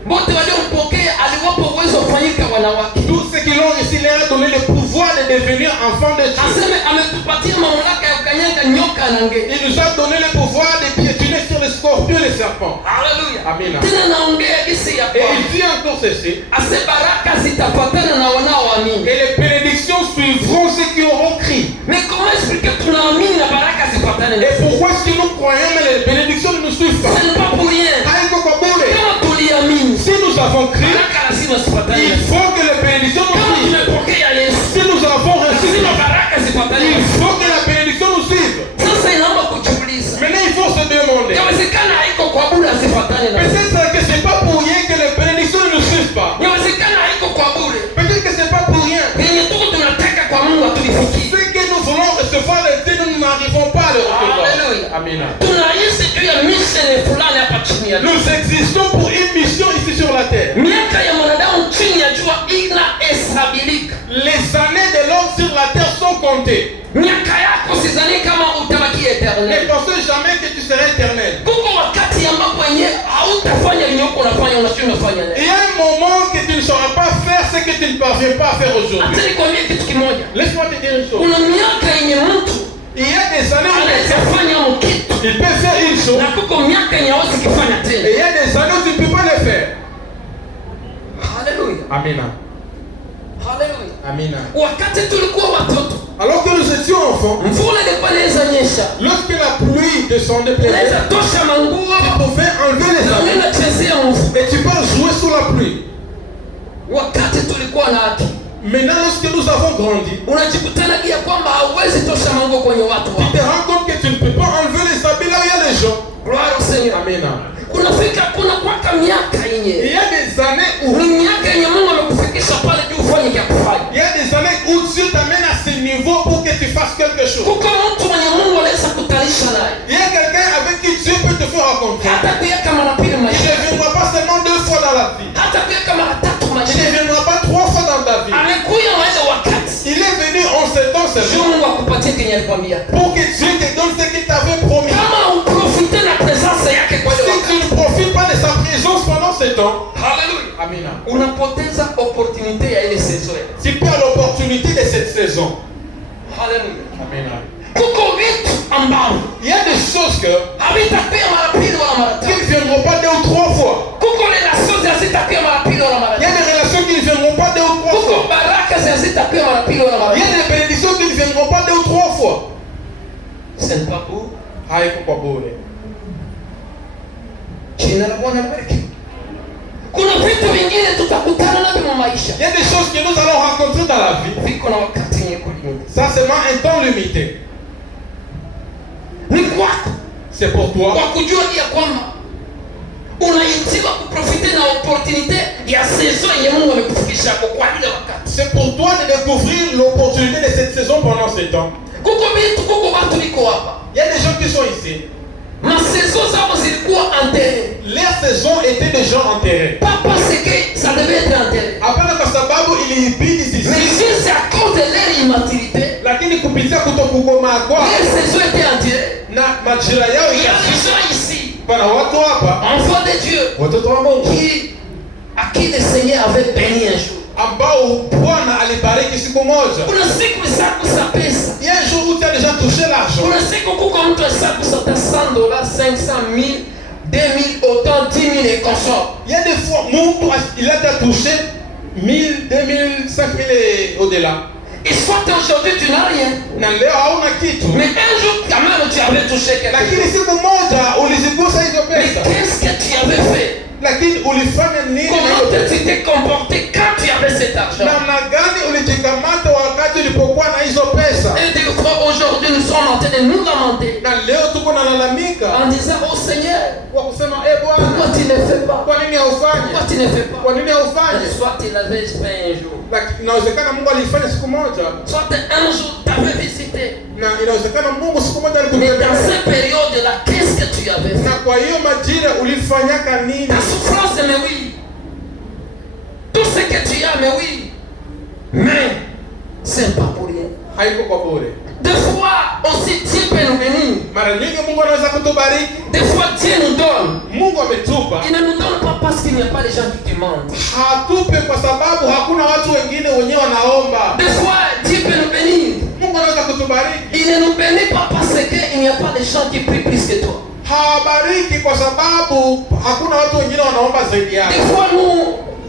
wote waliompokea aliwapa uwezo wa kufanyika wanawake. Tous ceux qui l'ont reçu leur a donné le pouvoir de devenir enfants de Dieu. Aseme ametupatia mamlaka ya kukanyaga nyoka na nge. Il nous a donné le pouvoir de piétiner sur les scorpions et les serpents. Alléluia. Amina. Tena naongea gisi ya Et kwa. il dit encore ceci. Ase baraka zitafuatana na wanaoamini. Et les bénédictions suivront ceux qui auront crié. Mais comment expliquer tunaamini na baraka zifuatane na Et sisi? pourquoi est-ce que nous croyons mais les bénédictions ne nous suivent pas? Ce n'est pas pour rien. Haiko kwa bure. Kama tuliamini, Si nous avons crié, baraka lazima zifuatane il na sisi. faut que les bénédictions nous Kama suivent. tumepokea Yesu, Si nous avons reçu, lazima baraka zifuatane na il sisi. faut que la bénédiction nous suive. Sasa inaomba kujiuliza. Maintenant, il faut se demander. Yawezekana haiko kwa bure asifuatane na sisi. Peut-être que c'est pas pour rien que les bénédictions ne nous suivent pas. Yawezekana haiko kwa bure. Peut-être que c'est pas pour rien. Yenye tuko tunataka kwa Mungu hatulifikie. Ce que nous voulons recevoir de Dieu, nous n'arrivons pas à le recevoir. Alléluia. Amen. Tunaishi juu ya mission fulani hapa chini ya dunia. Nous existons pour une mission compter. Miaka yako sidhani kama utabaki Ne eternel. pensez jamais que tu seras éternel. Kuko wakati ambapo yenyewe hautafanya linyoko unafanya unafanya Il leo. y a un moment que tu ne sauras pas faire ce que tu ne parviens pas à faire aujourd'hui. Hata nikwambie kitu kimoja. Laisse-moi te dire une chose. Kuna miaka yenye mtu Il y a des années où anaweza fanya kitu il peut faire une chose. na kuko miaka yenye hawezi kufanya Et tena. il y a des années où tu ne peux pas le faire. Haleluya. Amina. Haleluya. Amina. Wakati tulikuwa watoto, Alors que nous étions enfants, mvula ilikuwa inaweza nyesha. lorsque la pluie descendait, Unaweza tosha manguo tu pouvais enlever les na habits unaenda chezea mvua. et tu peux jouer sous la pluie. Wakati tulikuwa na haki, Maintenant, lorsque nous avons grandi, unajikutana kia kwamba hauwezi tosha manguo kwenye watu tu wako. te rends compte que tu ne peux pas enlever les habits là où il y a les gens. Gloire au Seigneur. Amina. Kunafika kuna kwaka miaka Il yenye y a des années où ni miaka yenye Mungu amekufikisha pale juu ufanye kya kufanya. il y a des années où Dieu t'amène à ce niveau pour que tu fasses quelque chose. Kuko mtu mwenye Mungu anaweza kutanisha naye. Il y a quelqu'un avec qui Dieu peut te faire rencontrer. Hata kuweka mara pili Il maisha. ne viendra pas seulement 2 fois dans la vie. Hata kuweka mara tatu Il maisha. ne viendra pas 3 fois dans ta vie. Amekuja mwanzo wakati. Il est venu en ce temps Sio seulement Mungu akupatie kenye alikwambia. pour que Dieu te donne ce qu'il t'avait promis. Kama uprofite na presence yake kwa ile Si tu wakati. ne profites pas de sa présence pendant ce temps, Haleluya. Amina, Unapoteza opportunité ya ile saison. tu perds l'opportunité de cette saison. Haleluya. Amina. Kuko vitu ambavyo Il y a des choses que havitakuwa mara pili wala mara qui tatu. ne viendront pas 2 ou 3 fois. Kuko relations hazitakuwa mara pili wala mara Il y a tatu. des relations qui ne viendront pas 2 ou 3 Kuko fois. baraka hazitakuwa mara pili wala mara Il y a tatu. des bénédictions qui ne viendront pas 2 ou 3 fois. C'est pas beau. Haiko kwa bure. Jina la Bwana libarikiwe. Kuna vitu vingine tutakutana navyo mu maisha. Il y a des choses que nous allons rencontrer dans la vie. Viko na wakati yenye kulimita. Ça seulement un temps limité. Ni kwako C'est pour toi. kwa kujua ya kwamba unaitiwa kuprofite na opportunité ya saison yenye Mungu amekufikisha kwa ile wakati. C'est pour toi de découvrir l'opportunité de cette saison pendant ce temps. Kuko vitu, kuko watu liko hapa. Il y a des gens qui sont ici. Ma saison zao zilikuwa enterrées. Leur saison était déjà enterrée. Pas parce que ça devait être enterré. Hapana kwa sababu ilibidi Mais sisi. juste à cause de leur immaturité, Lakini kupitia kutokukoma kwa leur saison était enterrée. na majira yao Il y a ya des gens ici, pana watu hapa enfants de Dieu, watoto wa Mungu à qui le Seigneur avait béni un jour. ambao Bwana alibariki siku moja. Kuna siku zakusa pesa. Il y a un jour où tu as déjà touché l'argent. Kuna siku kuko mtu asakusa ta $100, 500,000, 2,000, autant 10,000 et consort. Il y a des fois Mungu il a déjà touché 1000, 2000, 5000 et au-delà. Et soit aujourd'hui tu n'as rien, Na leo hauna kitu. mais un jour quand même tu avais touché quelque chose. Lakini siku moja ulizigusa hizo Mais pesa. qu'est-ce que tu avais fait? Lakini ulifanya nini? na hiyo Comment pesa? tu t'es comporté quand tu avais cet argent? Namna gani ulijikamata wakati ulipokuwa na hizo pesa? Et des fois aujourd'hui nous sommes en train de nous lamenter Na leo tuko nalalamika en disant oh Seigneur, kwa kusema Bwana, pourquoi tu ne fais pas? kwa nini haufanyi? Pourquoi tu ne fais pas? Kwa nini haufanyi? Soit tu l'avais fait un jour, Lakini inawezekana Mungu alifanya siku moja, soit un jour tu avais visité. na inawezekana Mungu siku moja Mais dans alikutembelea. cette période-là, qu'est-ce que tu avais Na fait? kwa hiyo majira ulifanyaka nini? Ta souffrance, mais oui. Tout ce que tu as, mais oui. Mais, c'est pas pour rien. Haiko kwa bure. Des fois, aussi, Dieu peut nous bénir. Mara nyingi Mungu anaweza kutubariki. Des fois, Dieu nous donne. Mungu ametupa. Il ne nous donne pas parce qu'il n'y a pas de gens qui demandent. Hatupe kwa sababu hakuna watu wengine wenyewe wanaomba. Des fois, Dieu peut nous bénir. Mungu anaweza kutubariki. Il ne nous bénit pas parce qu'il n'y a pas de gens qui prient plus que toi. Hawabariki kwa sababu hakuna watu wengine wanaomba zaidi yako. Des fois,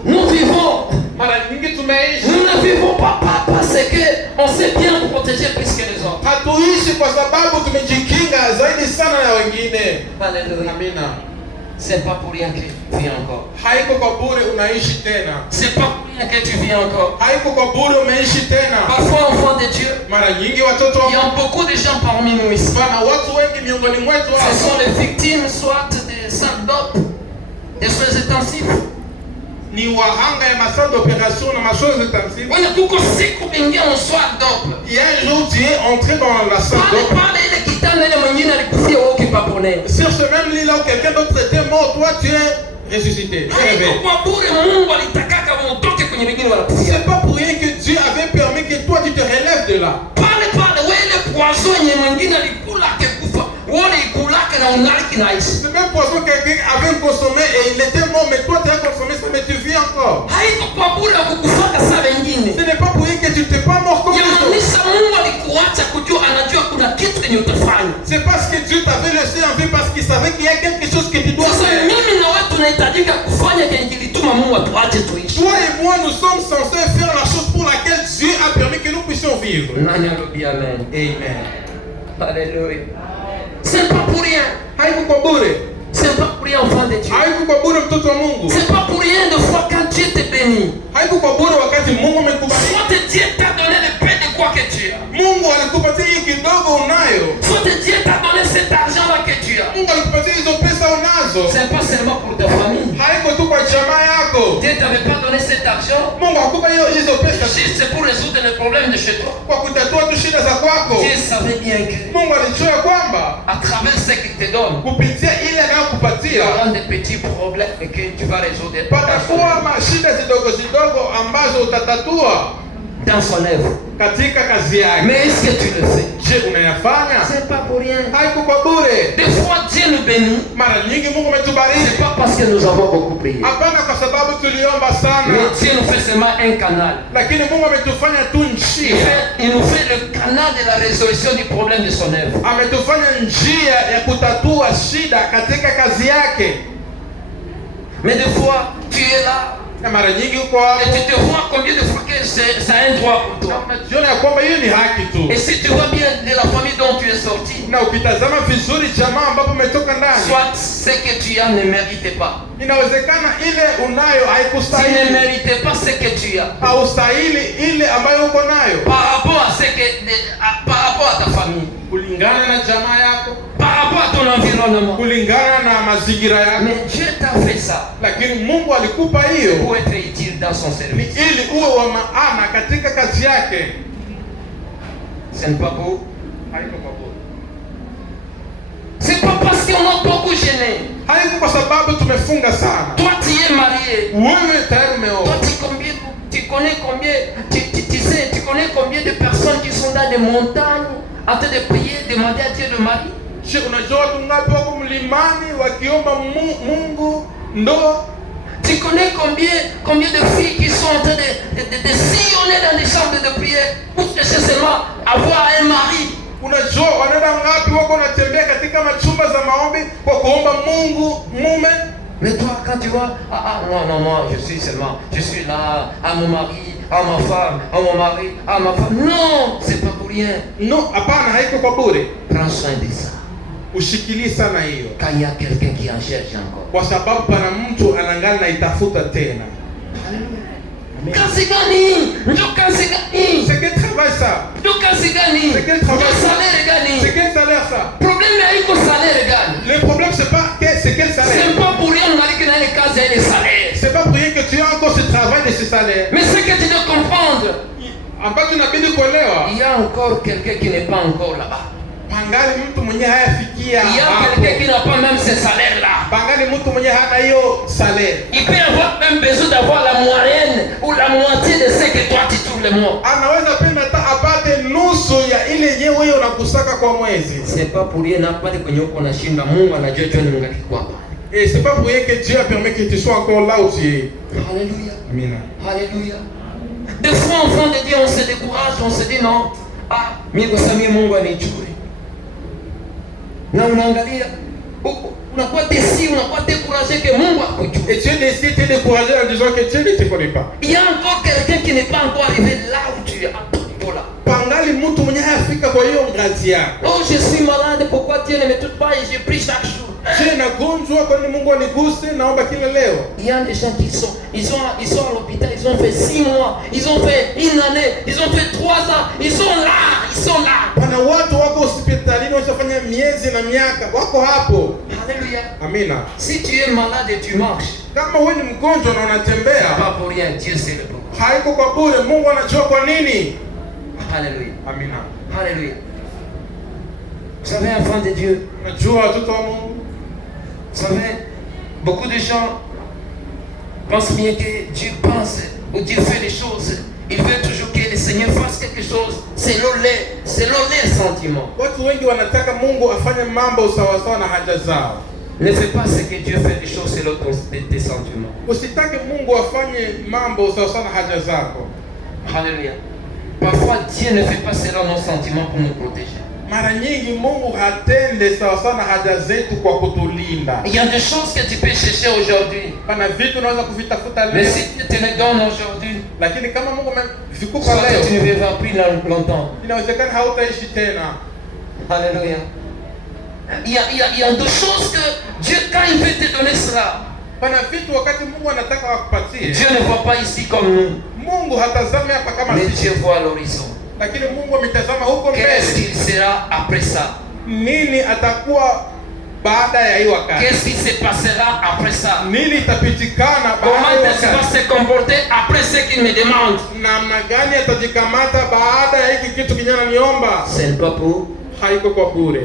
nous vivons. Mara nyingi tumeishi. Nous ne vivons pas parce qu'on sait bien nous protéger plus que les autres. Hatuishi kwa sababu tumejikinga zaidi sana na wengine. Alléluia. Amina. C'est pas pour rien que tu vis encore. Haiko kwa bure unaishi tena. C'est pas pour rien que tu vis encore. Haiko kwa bure umeishi tena. Parfois, enfants de Dieu, Mara nyingi watoto il y a beaucoup de gens parmi nous ici. bana watu wengi miongoni mwetu Ce sont hapa les victimes soit des sacs d'op, des soins intensifs. ni wahanga ya masaa d'opération na masozi intensive. When kuko siku bingia mswak d'op. Il y a un jour tu es entré dans la salle Pale d'op. pale ile kitanda ile mwingine alikufia wewe ukipapone. Sur ce même lit là où quelqu'un d'autre était mort, toi tu es ressuscité. Tu es réveillé. Kwa bure Mungu alitakaka utoke kwenye wengine wanakufia. C'est pas pour rien que Dieu avait permis que toi tu te relèves de là. Pale poison yenye mwingine alikula akekufa, uone ikulake na ungaliki naishi. Le même poison que quelqu'un avait consommé et il était mort, mais toi tu as consommé ça, mais tu vis encore. Haiko kwa bure kukufaka saa wengine. Ce n'est pas pour rien que tu n'es pas mort comme les autres. Yamaanisha Mungu alikuacha kujua, anajua kuna kitu kenye utafanya. C'est parce que Dieu t'avait laissé en vie, parce qu'il savait qu'il y a quelque chose que tu dois Sasa faire. mimi na wewe tunahitajika kufanya kenye kilituma Mungu atuache tuishi. Toi et moi, nous sommes censés faire la chose pour laquelle Dieu a permis que nous puissions vivre. Nani alobi amen? Amen. Alléluia. C'est pas pour rien. Haikuko bure. C'est pas pour rien, enfant de Dieu. Haikuko bure mtoto wa Mungu. C'est pas pour rien de fois quand Dieu te bénit. Haikuko bure wakati Mungu amekubariki. Soit Dieu t'a donné le peu de quoi que tu as. Mungu alikupatia hii kidogo unayo. Soit Dieu t'a donné cet argent-là que tu as. Mungu alikupatia hizo pesa unazo. C'est pas seulement pour ta famille. Haiko tu kwa jamaa yako. Dieu t'avait pas donné cet argent. Mungu hakupa hizo pesa C'est pour résoudre les problèmes de chez toi. kwa kutatua tu shida za kwako. Dieu savait bien que Mungu alijua kwamba à travers ce qu'il te donne, kupitia ile il y anayokupatia aura des petits problèmes que tu vas résoudre patakuwa mashida zidogo zidogo ambazo utatatua dans son œuvre. katika kazi yake. Mais est-ce que tu le fais? Je, unayafanya? C'est pas pour rien. Haikuko bure. Des fois Dieu nous bénit. Mara nyingi Mungu ametubariki. C'est pas parce que nous avons beaucoup prié. Hapana kwa sababu tuliomba sana. Mais Dieu nous fait seulement un canal. Lakini Mungu ametufanya tu njia. Il nous fait le canal de la résolution du problème de son œuvre. Ametufanya njia ya kutatua shida katika kazi yake. Mais des fois, tu es là. Na mara nyingi uko hapo. Et tu te vois combien de fois que c'est un droit pour toi. Unajiona ya kwamba hiyo ni haki tu. Et si tu vois bien de la famille dont tu es sorti, Na ukitazama vizuri jamaa ambapo umetoka ndani. soit ce que tu as ne mérite pas. Inawezekana ile unayo Tu ne haikustahili. mérites pas ce que tu as. Haustahili ile ambayo uko nayo. Par rapport à ce que, par rapport à ta famille, Kulingana na jamaa yako, par rapport à ton environnement. kulingana na mazingira yako. Mais Dieu t'a fait ça Lakini Mungu alikupa hiyo pour être utile dans son ni service. ili uwe wa maana katika kazi yake. Ce n'est pas beau. Haiko kwa bure. C'est pas parce qu'on a beaucoup gêné. Haiko kwa sababu tumefunga sana. Toi, tu es marié. Wewe tayari Toi, umeoa. tu connais combien, tu connais combien de personnes qui sont dans des montagnes en train de prier, demander à Dieu le mari. Je, unajua watu ngapi wako mlimani wakiomba Mungu ndoa? Tu connais combien de filles qui sont en train de sillonner dans les chambres de prière pour chercher seulement avoir un mari. Unajua wanaenda ngapi wako wanatembea katika machumba za maombi kwa kuomba Mungu mume? Mais toi, quand tu vois, non, moi, je suis là, à mon mari, à ma femme, à mon mari, à ma femme. Non, c'est pas pour rien. No, hapana, haiko kwa bure. Prends soin de ça. Ushikilie sana hiyo. Quand il y a quelqu'un qui en cherche encore. Kwa sababu pana mtu anangana itafuta tena. Kazi gani? Ndio kazi gani? C'est quel travail ça? Ndio kazi gani? C'est quel travail? Ndio salaire gani? C'est quel salaire ça? Problème haiko salaire gani? Le problème c'est pas c'est quel salaire? C'est pas pour rien on a dit que dans les cases il y a les salaires. C'est pas pour rien que tu as encore ce travail de ce salaire. Mais ce que tu dois comprendre, Ambacho inabidi kuelewa. il y a encore quelqu'un qui n'est pas encore là-bas. Pangali mtu mwenye hayafikia. Il y a quelqu'un qui n'a pas même ce salaire-là. Pangali mtu mwenye hana hiyo salaire. Il peut avoir même besoin d'avoir la moyenne ou la moitié de ce que toi tu trouves le mois. Anaweza penda hata apate nusu ya ile yenyewe wewe unakusaka kwa mwezi. C'est pas pour rien na pale kwenye uko unashinda Mungu anajua John ngali kwa hapa. Et c'est pas pour rien que Dieu a permis que tu sois encore là où tu es. Alléluia. Amina. Alléluia. Des fois, enfant de Dieu, on se décourage, on se dit non. Mimi kusamia Mungu anijue. Na unaangalia unakuwa déçu, unakuwa découragé que Mungu akujue. Et tu décides de te décourager en disant que Dieu ne te connaît pas. Il y a encore quelqu'un qui n'est pas encore arrivé là où tu es, à ton niveau là. Pangali mtu mwenye hayafika kwa hiyo ngazi yako. Oh, je suis malade, pourquoi Dieu ne me touche pas et je prie chaque jour. Je nagonjwa, kwani Mungu aniguse, naomba kila leo. Il y a des gens qui sont à l'hôpital, ils ont fait 6 mois, ils ont fait 1 année, ils ont fait 3 ans, ils sont là. Pana watu wako hospitalini washafanya miezi na miaka, wako hapo. Alléluia. Amina. Si tu es malade et tu marches, Kama wewe ni mgonjwa na unatembea, pas pour rien, Dieu sait le pourquoi. haiko kwa bure, Mungu anajua kwa nini. Alléluia. Amina. Alléluia. Vous savez, enfant de Dieu, Unajua watoto wa Mungu, vous savez, beaucoup de gens pensent bien que Dieu pense ou Dieu fait les choses. Il veut toujours que Seigneur fasse quelque chose selon les sentiments. Watu wengi wanataka Mungu afanye mambo sawa sawa na haja zao. Ne fais pas ce que Dieu fait des choses selon tes sentiments. Usitake Mungu afanye mambo sawa sawa na haja zako. Alléluia. Parfois Dieu ne fait pas selon nos sentiments pour nous protéger. Mara nyingi Mungu hatende sawa sawa na haja zetu kwa kutulinda. Il y a des choses que tu peux chercher aujourd'hui. Pana vitu unaweza kuvitafuta leo. Mais si tu te les donnes aujourd'hui, Lakini kama Mungu amevikupa soit leo, que tu ne vivras plus longtemps. inawezekana hautaishi tena. Alléluia. Il y a deux choses que Dieu, quand il veut te donner cela, Pana vitu wakati Mungu anataka akupatie, Dieu ne voit pas ici comme nous, Mungu hatazame hapa kama mais sisi. Dieu voit à l'horizon. Lakini Mungu ametazama huko Qu'est-ce mbele. qu'il sera après ça? Nini atakuwa baada ya hii wakati? Qu'est-ce qui se passera après ça? Nini itapitikana Comment baada ya est-ce qu'il va wakati? se comporter après ce qu'il me demande? Namna gani atajikamata baada ya hiki kitu kinyana niomba? Ce n'est pas pour Haiko kwa bure.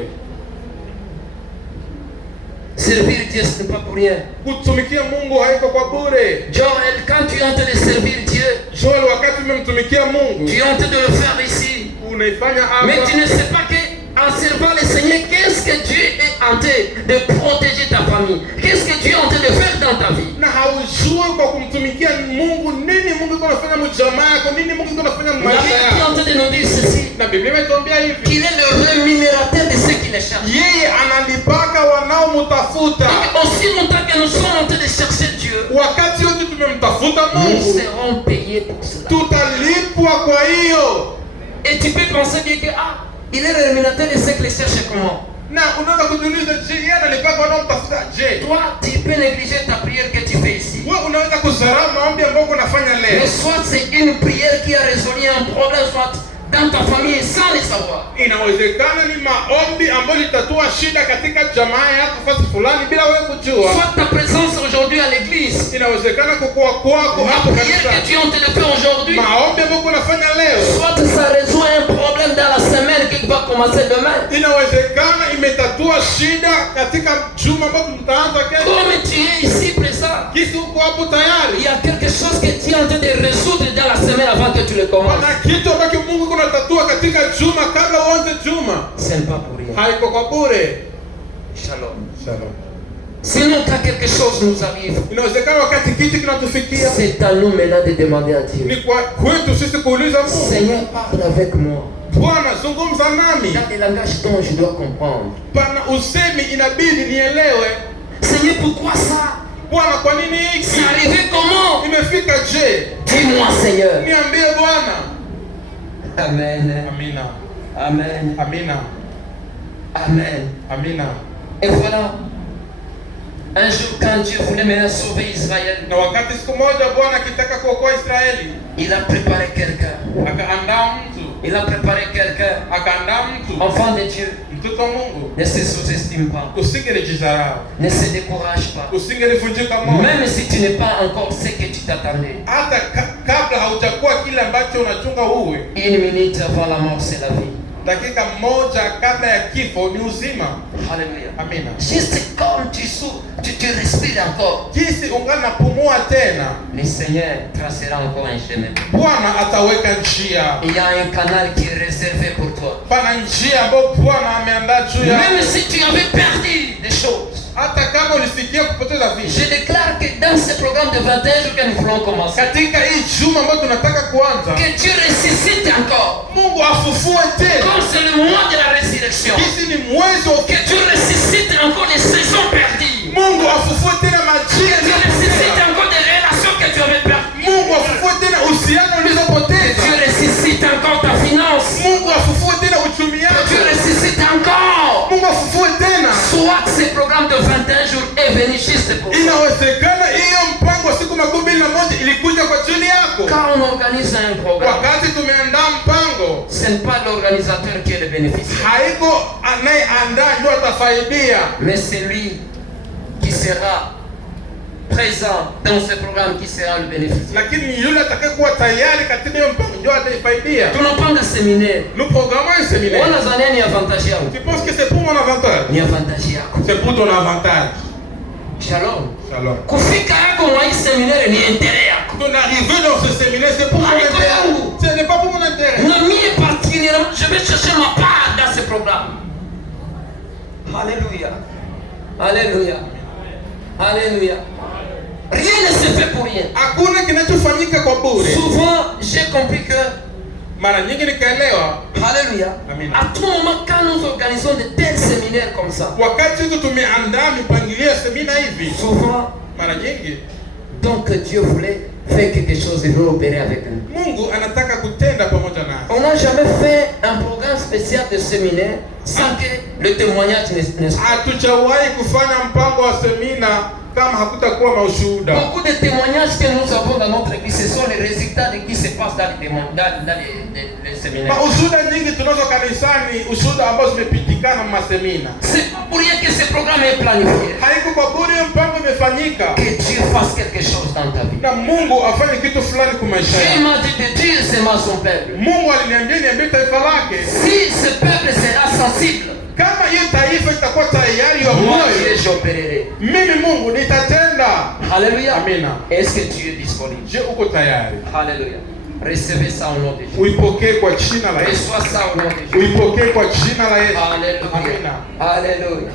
servir Dieu, ce n'est pas pour rien. Kutumikia Mungu haiko kwa bure. Joël, quand tu es en train de servir Dieu, Joel, wakati umemtumikia Mungu, tu es en train de le faire ici. unaifanya hapa. Mais tu ne sais pas que en servant le Seigneur, qu'est-ce que Dieu est en train de protéger ta famille? Qu'est-ce que Dieu est en train de faire dans ta vie? Na haujui kwa kumtumikia Mungu nini Mungu yuko anafanya mjamaa yako, nini Mungu yuko anafanya La maisha Bible est yako. en train de nous dire ceci, Na Biblia imetuambia hivi, qu'il est le rémunérateur de ceux qui le cherchent. yeye analipaka wanaomtafuta. Et aussi longtemps que nous sommes en train de chercher Dieu, Wakati wote tumemtafuta nous Mungu, serons payés pour cela. tutalipwa kwa hiyo. Et tu peux penser bien que, il est le rémunérateur de ceux qui le cherchent comment? Na unaweza kujiuliza, je, yeye analipaka wanaomtafuta? Je, Toi, tu peux négliger ta prière que tu fais ici. wewe unaweza kudharau maombi ambayo unafanya leo. Mais soit c'est une prière qui a résolu un problème, soit dans ta famille sans le savoir. Inawezekana ni maombi ambayo litatua shida katika jamaa yako fasi fulani bila wewe kujua. Soit ta présence aujourd'hui à l'église. Inawezekana kukua kwako La hapo prière que kanisa. tu es en train de faire aujourd'hui. Maombi ambayo unafanya leo Soit ça résout un problème dans la semaine qui va commencer demain. inawezekana imetatua shida katika juma ambayo tutaanza kesho. Comme tu es ici présent, Kisi uko hapo il tayari. y a quelque chose que tu es en train de résoudre dans la semaine avant que tu le commences. Kuna kitu ambacho Mungu kunatatua katika juma kabla uanze juma. Ce n'est pas pour rien. Haiko kwa bure. Shalom. Shalom. Sinon, quand quelque chose nous arrive, Inawezekana wakati kitu kinatufikia c'est à nous maintenant de demander à Dieu. ni kwa kwetu sisi kuuliza Mungu, Seigneur, parle avec moi. Bwana zungumza nami. Dans des langages dont je dois comprendre. Pana usemi inabidi nielewe. Seigneur, pourquoi ça? Bwana, kwa nini hiki C'est arrivé comment? imefika? Je, Dis-moi, Seigneur. niambie Bwana. Amen. Amina, Amen. amina, Amen. amina. Et voilà. Un jour, quand Dieu voulait maintenant sauver Israël, Na wakati siku moja Bwana akitaka kuokoa Israeli, il a préparé quelqu'un. akaandaa mtu, Il a préparé quelqu'un. akaandaa mtu, Enfant de Dieu, mtoto wa Mungu. ne se sous-estime pas. Usingelijidharau, Ne se décourage pas. usingelivunjika moyo, Même si tu n'es pas encore ce que tu t'attendais. hata kabla haujakuwa kile ambacho unachunga uwe. Une minute avant la mort, c'est la vie. Dakika moja kabla ya kifo ni uzima. Alléluia. Amina. Juste comme tu respires encore, Jinsi ungana napumua tena, le Seigneur tracera encore un chemin. Bwana ataweka njia. Il y a un canal qui est réservé pour toi. Pana njia ambayo Bwana ameandaa juu yako. Même si tu avais perdu des choses, Hata kama ulisikia kupoteza vitu, je déclare que dans ce programme de 21 jours que nous voulons commencer, katika hii juma ambayo tunataka kuanza, que Dieu ressuscite encore. Mungu afufue tena. Comme c'est le mois de la résurrection, Hizi ni mwezi wa que Dieu ressuscite encore les saisons perdues. Mungu afufue tena majira. Que Dieu ressuscite encore des relations que tu avais perdues. Mungu afufue tena uhusiano Que ulizopoteza. Dieu ressuscite encore ta finance. Mungu afufue tena uchumi Que Dieu yako. ressuscite encore. Mungu afufue tena. Soit ce programme de 21 jours est venu juste pour toi. Inawezekana hiyo mpango wa siku 21 ilikuja kwa ajili yako. Quand on organise un programme, Wakati tumeandaa mpango, ce n'est pas l'organisateur qui est le bénéficiaire, haiko anayeandaa ndio atafaidia, mais c'est lui qui sera présent dans ce programme qui sera le bénéficiaire. lakini ni yule atakayekuwa tayari katika hiyo mpango ndio ataifaidia. Tunapanga séminaire. Nous programmons un séminaire. Wana zania ni avantage yako. Tu penses que c'est pour mon avantage? Ni avantage yako. C'est pour ton avantage. Shalom. Shalom. Kufika yako mwa hii seminaire ni intérêt yako. Ton arrivée dans ce séminaire, c'est pour mon intérêt. Ce n'est pas pour mon intérêt. Je vais chercher ma part dans ce programme. Alléluia. Alléluia. Alléluia. Rien ne se fait pour rien. Souvent, j'ai compris que Alléluia. À tout moment, quand nous organisons de tels séminaires comme ça, souvent, donc Dieu voulait faire quelque chose et veut opérer avec nous. On n'a jamais fait un programme spécial de séminaire sans que le témoignage ne soit. Beaucoup de témoignages que nous avons dans notre église, ce sont les résultats de ce qui se passe dans les séminaires. C'est pas pour rien que ce programme est planifié. Que Dieu fasse quelque chose dans ta vie. Dieu m'a dit de dire seulement son peuple. Si ce peuple sera sensible, moi j'opérerai. Alléluia. Est-ce que Dieu est disponible? Alléluia. Recevez ça au nom de Jésus. Reçois ça au nom de Jésus. Alléluia. Alléluia.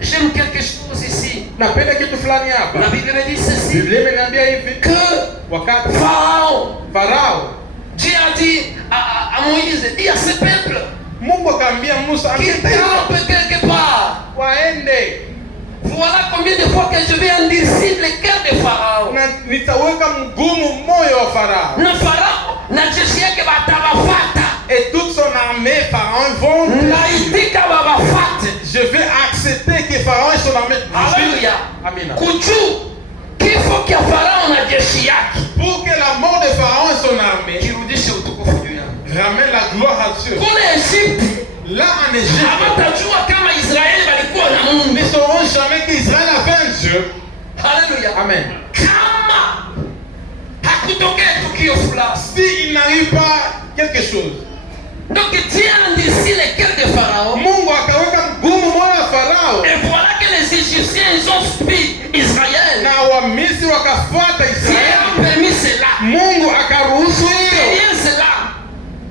J'aime quelque chose ici. La Bible me dit ceci. Que Pharaon, Dieu a dit à Moïse, dis à ce peuple qu'il campe quelque part. Voilà combien de fois que je vais endurcir le cœur de Pharaon. Le Pharaon na jeshi yake batawafata. Et toute son armée, Pharaon vont. Je vais accepter que Pharaon et son armée. Alléluia. Amen. Qu'il faut que Pharaon na jeshi yake. Pour que la mort de Pharaon et son armée ramène la gloire à Dieu. Là en Égypte, ils ne sauront jamais qu'Israël avait un Dieu. Alléluia. Amen. S'il n'arrive pas quelque chose. Donc Dieu a endurci le cœur de Pharaon. Et voilà que les Égyptiens ils ont suivi Israël. Dieu a permis cela.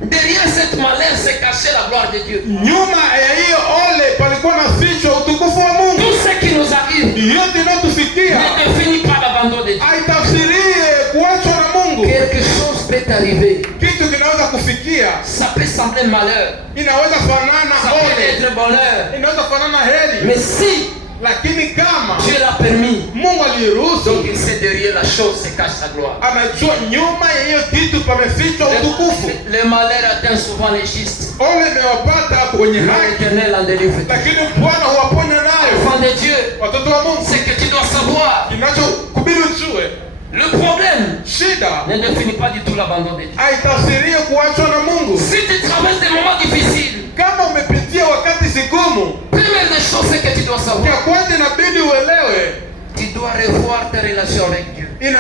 Derrière cette malheur se cachait la gloire de Dieu. Tout ce qui nous arrive ne définit pas l'abandon de Dieu. Quelque chose peut t'arriver. Ça peut sembler malheur. Ça peut être bonheur. Mais si Dieu l'a permis, donc il sait derrière la chose se cache sa gloire. Le malheur atteint souvent les justes. L'Éternel en délivre. Enfant de Dieu, c'est que tu dois savoir. Le problème ne définit pas du tout l'abandon de Dieu. Si tu traverses des moments difficiles, première des choses c'est que tu dois savoir. Tu dois revoir tes relations avec Dieu. Comment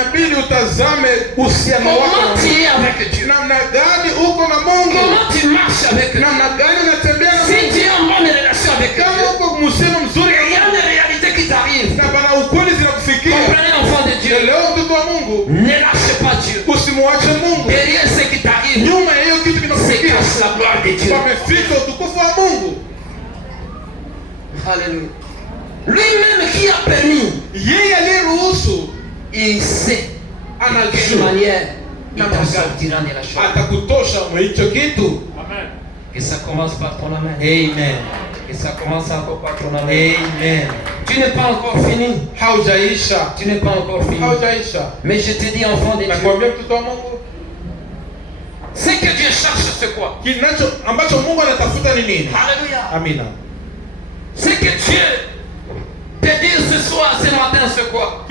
tu es avec Dieu? Comment tu marches avec Dieu? Si tu es en bonne relation avec Dieu, il y a des réalités qui t'arrivent. Comprenez l'enfant de Dieu. Ne lâche pas Dieu. Derrière ce qui t'arrive, se cache la gloire de Dieu. Alléluia. Lui-même qui a permis, il sait de quelle manière il t'en sortira de la chose. Que ça commence par ton amen. Amen. Que ça commence encore par ton amen. Amen. Tu n'es pas encore fini. Tu n'es pas encore fini. Mais je te dis, enfant de Dieu, ce que Dieu cherche, c'est quoi? Alléluia. Ce que Dieu te dit ce soir, ce matin, c'est quoi?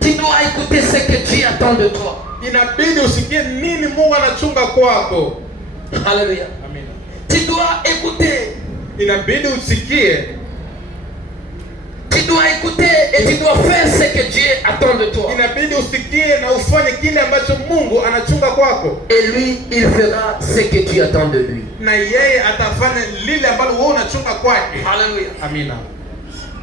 Tu dois écouter ce que Dieu attend de toi. Alléluia. Tu dois écouter. Tu dois écouter et tu dois faire ce que Dieu attend de toi. Et lui, il fera ce que tu attends de lui. Alléluia. Amina.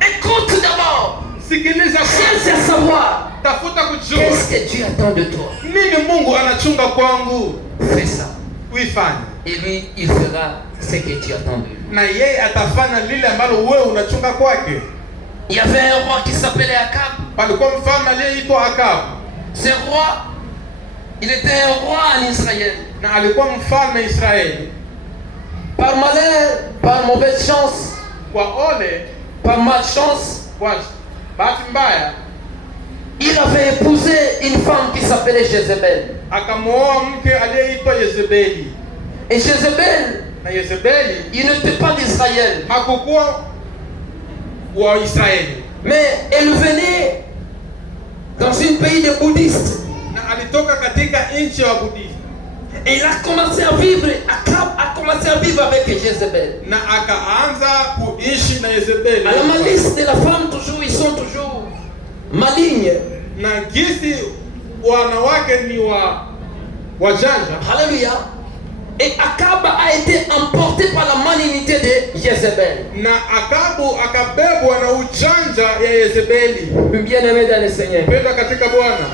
Écoute d'abord Sikiliza, cherche à savoir tafuta kujua qu'est-ce que Dieu attend de toi. nini Mungu anachunga kwangu. Fais ça. Uifanye. Et lui, il fera ce que tu attends de lui. Na yeye atafanya lile ambalo wewe unachunga kwake. Il y avait un roi qui s'appelait Akab. Palikuwa mfalme aliyeitwa Akab. Ce roi, il était un roi en Israël. Na alikuwa mfalme Israeli. Par malheur, par mauvaise chance, Kwa ole, par malchance, kwa bahati mbaya, il avait épousé une femme qui s'appelait Jézabel. akamwoa mke aliyeitwa Yezebeli. Et Jézabel, Na Yezebeli il n'était pas d'Israël, hakukuwa wa Israeli, mais elle venait dans un pays de bouddhistes. na alitoka katika nchi ya Wabudhisti. Et il a commencé à vivre, Akab a commencé à vivre avec Jézabel. Na akaanza kuishi na Yezebeli. À la malice de la femme, toujours, ils sont toujours malignes. Na gisi wanawake ni wajanja. Alléluia. Et Akab a été emporté par la malignité de Jézabel. Na Akabu akabebwa na ujanja ya Yezebeli. Bien-aimé dans le Seigneur, Penda katika Bwana.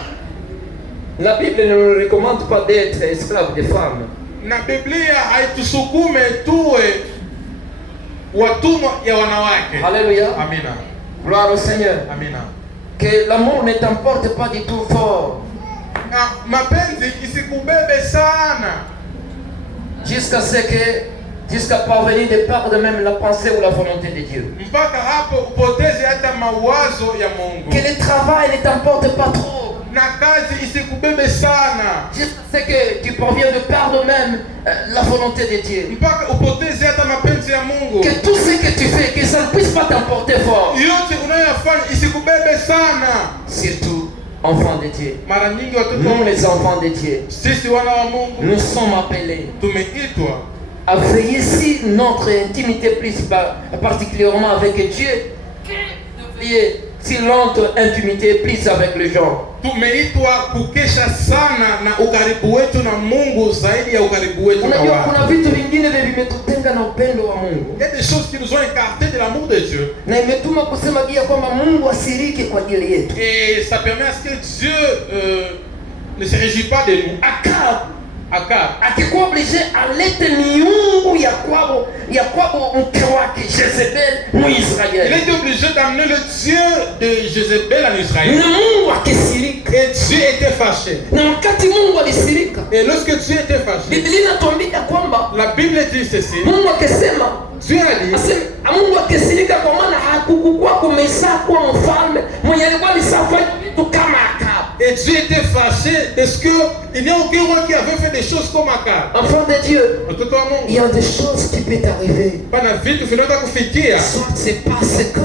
la Bible ne nous recommande pas d'être esclaves des femmes. Na Biblia haitusukume tuwe watumwa ya wanawake. Alléluia. Amina. Gloire au Seigneur. Amina. Que l'amour ne t'emporte pas du tout fort. Na mapenzi isikubebe sana jusqu'à parvenir de perdre même la pensée ou la volonté de Dieu. mpaka hapo upoteze hata mawazo ya Mungu. Que le travail ne t'emporte pas trop. Na kazi isikubebe sana Jusqu'à ce que tu parviens de perdre même la volonté de Dieu. mpaka upoteze hata mapenzi ya Mungu. Que tout ce que tu fais, que ça ne puisse pas t'emporter fort. Yote unayofanya isikubebe sana. Surtout, enfants de Dieu. Mara nyingi watoto Nous les enfants de Dieu, sisi wana wa Mungu nous sommes appelés tumeitwa à veiller sur notre intimité plus particulièrement avec Dieu, de veiller sur notre intimité plus avec les gens. tumeitwa kukesha sana na ukaribu wetu na Mungu zaidi ya ukaribu wetu na Unajua watu. kuna vitu vingine vimetutenga na upendo wa Mungu. Il y a des choses qui nous ont écartés de l'amour de Dieu. Na imetuma kusema pia kwamba Mungu asirike kwa ajili yetu. Et ça permet à ce que Dieu ne se réjouit pas de nous. Akab akikuwa obligé alete miungu ya kwabo mke wake Jezebel mu il Israeli. était obligé d'amener le Dieu de Jézabel en Israël. Na Mungu akisirika. Et Dieu était fâché. Na wakati Mungu alisirika, Et lorsque Dieu était fâché, Biblia inatuambia kwamba la Bible dit ceci. Mungu akisema, Dieu a dit, Mungu akisirika kwa maana hakukuwa kumezaa kuwa mfalme mwenye alikuwa alisafanya vitu kama Akab. et Dieu était fâché parce que il n'y a aucun roi qui avait fait des choses comme Akab. Enfant de Dieu, Watoto wa il y Mungu, a des choses qui peuvent t'arriver. pana vitu vinaweza kufikia. Soit c'est parce que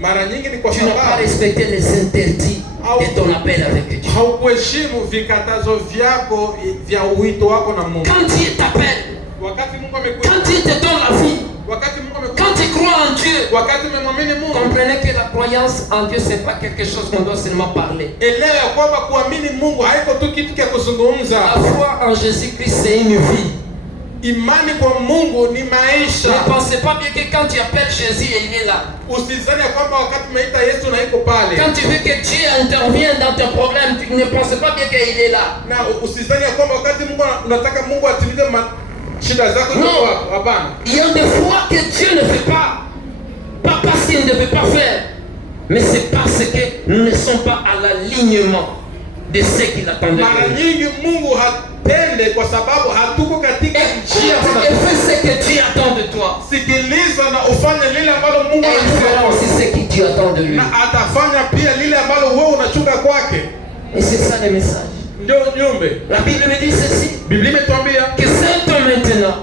Mara nyingi ni kwa tu n'as pas sababu respecté les interdits de ton appel avec Dieu. haukuheshimu vikatazo vyako vya uwito wako na Mungu. Quand Dieu t'appelle, Wakati Mungu amekuita, quand Dieu te donne la vie, wakati Mungu amekuita, quand tu crois en Dieu, wakati umemwamini Mungu, comprenez que la croyance en Dieu, c'est pas quelque chose qu'on doit seulement parler. elewa ya kwamba kuamini Mungu haiko tu kitu cha kuzungumza. La foi en Jésus-Christ, c'est une vie. Imani kwa Mungu ni maisha. Ne pensez pas bien que quand tu appelles Jésus, il est là. Usizani ya kwamba wakati umeita Yesu na iko pale. Quand tu veux que Dieu intervienne dans tes problèmes, tu ne penses pas bien qu'il est là. Na usizani ya kwamba wakati Mungu unataka Mungu atimize shida zako Non. ndio hapo. Hapana. Il y a des fois que Dieu ne fait pas. Pas parce qu'il ne veut pas faire, mais c'est parce que nous ne sommes pas à l'alignement de ce qu'il attendait. Mara nyingi Mungu hatende kwa sababu hatuko katika njia Et fais ce que Dieu attend de toi. sikiliza na ufanye lile ambalo Mungu Et il fera anataka. aussi ce que Dieu attend de lui. Na atafanya pia lile ambalo wewe unachunga kwake. Et c'est ça le message. Ndio ujumbe. La Bible me dit ceci, Biblia imetuambia que c'est maintenant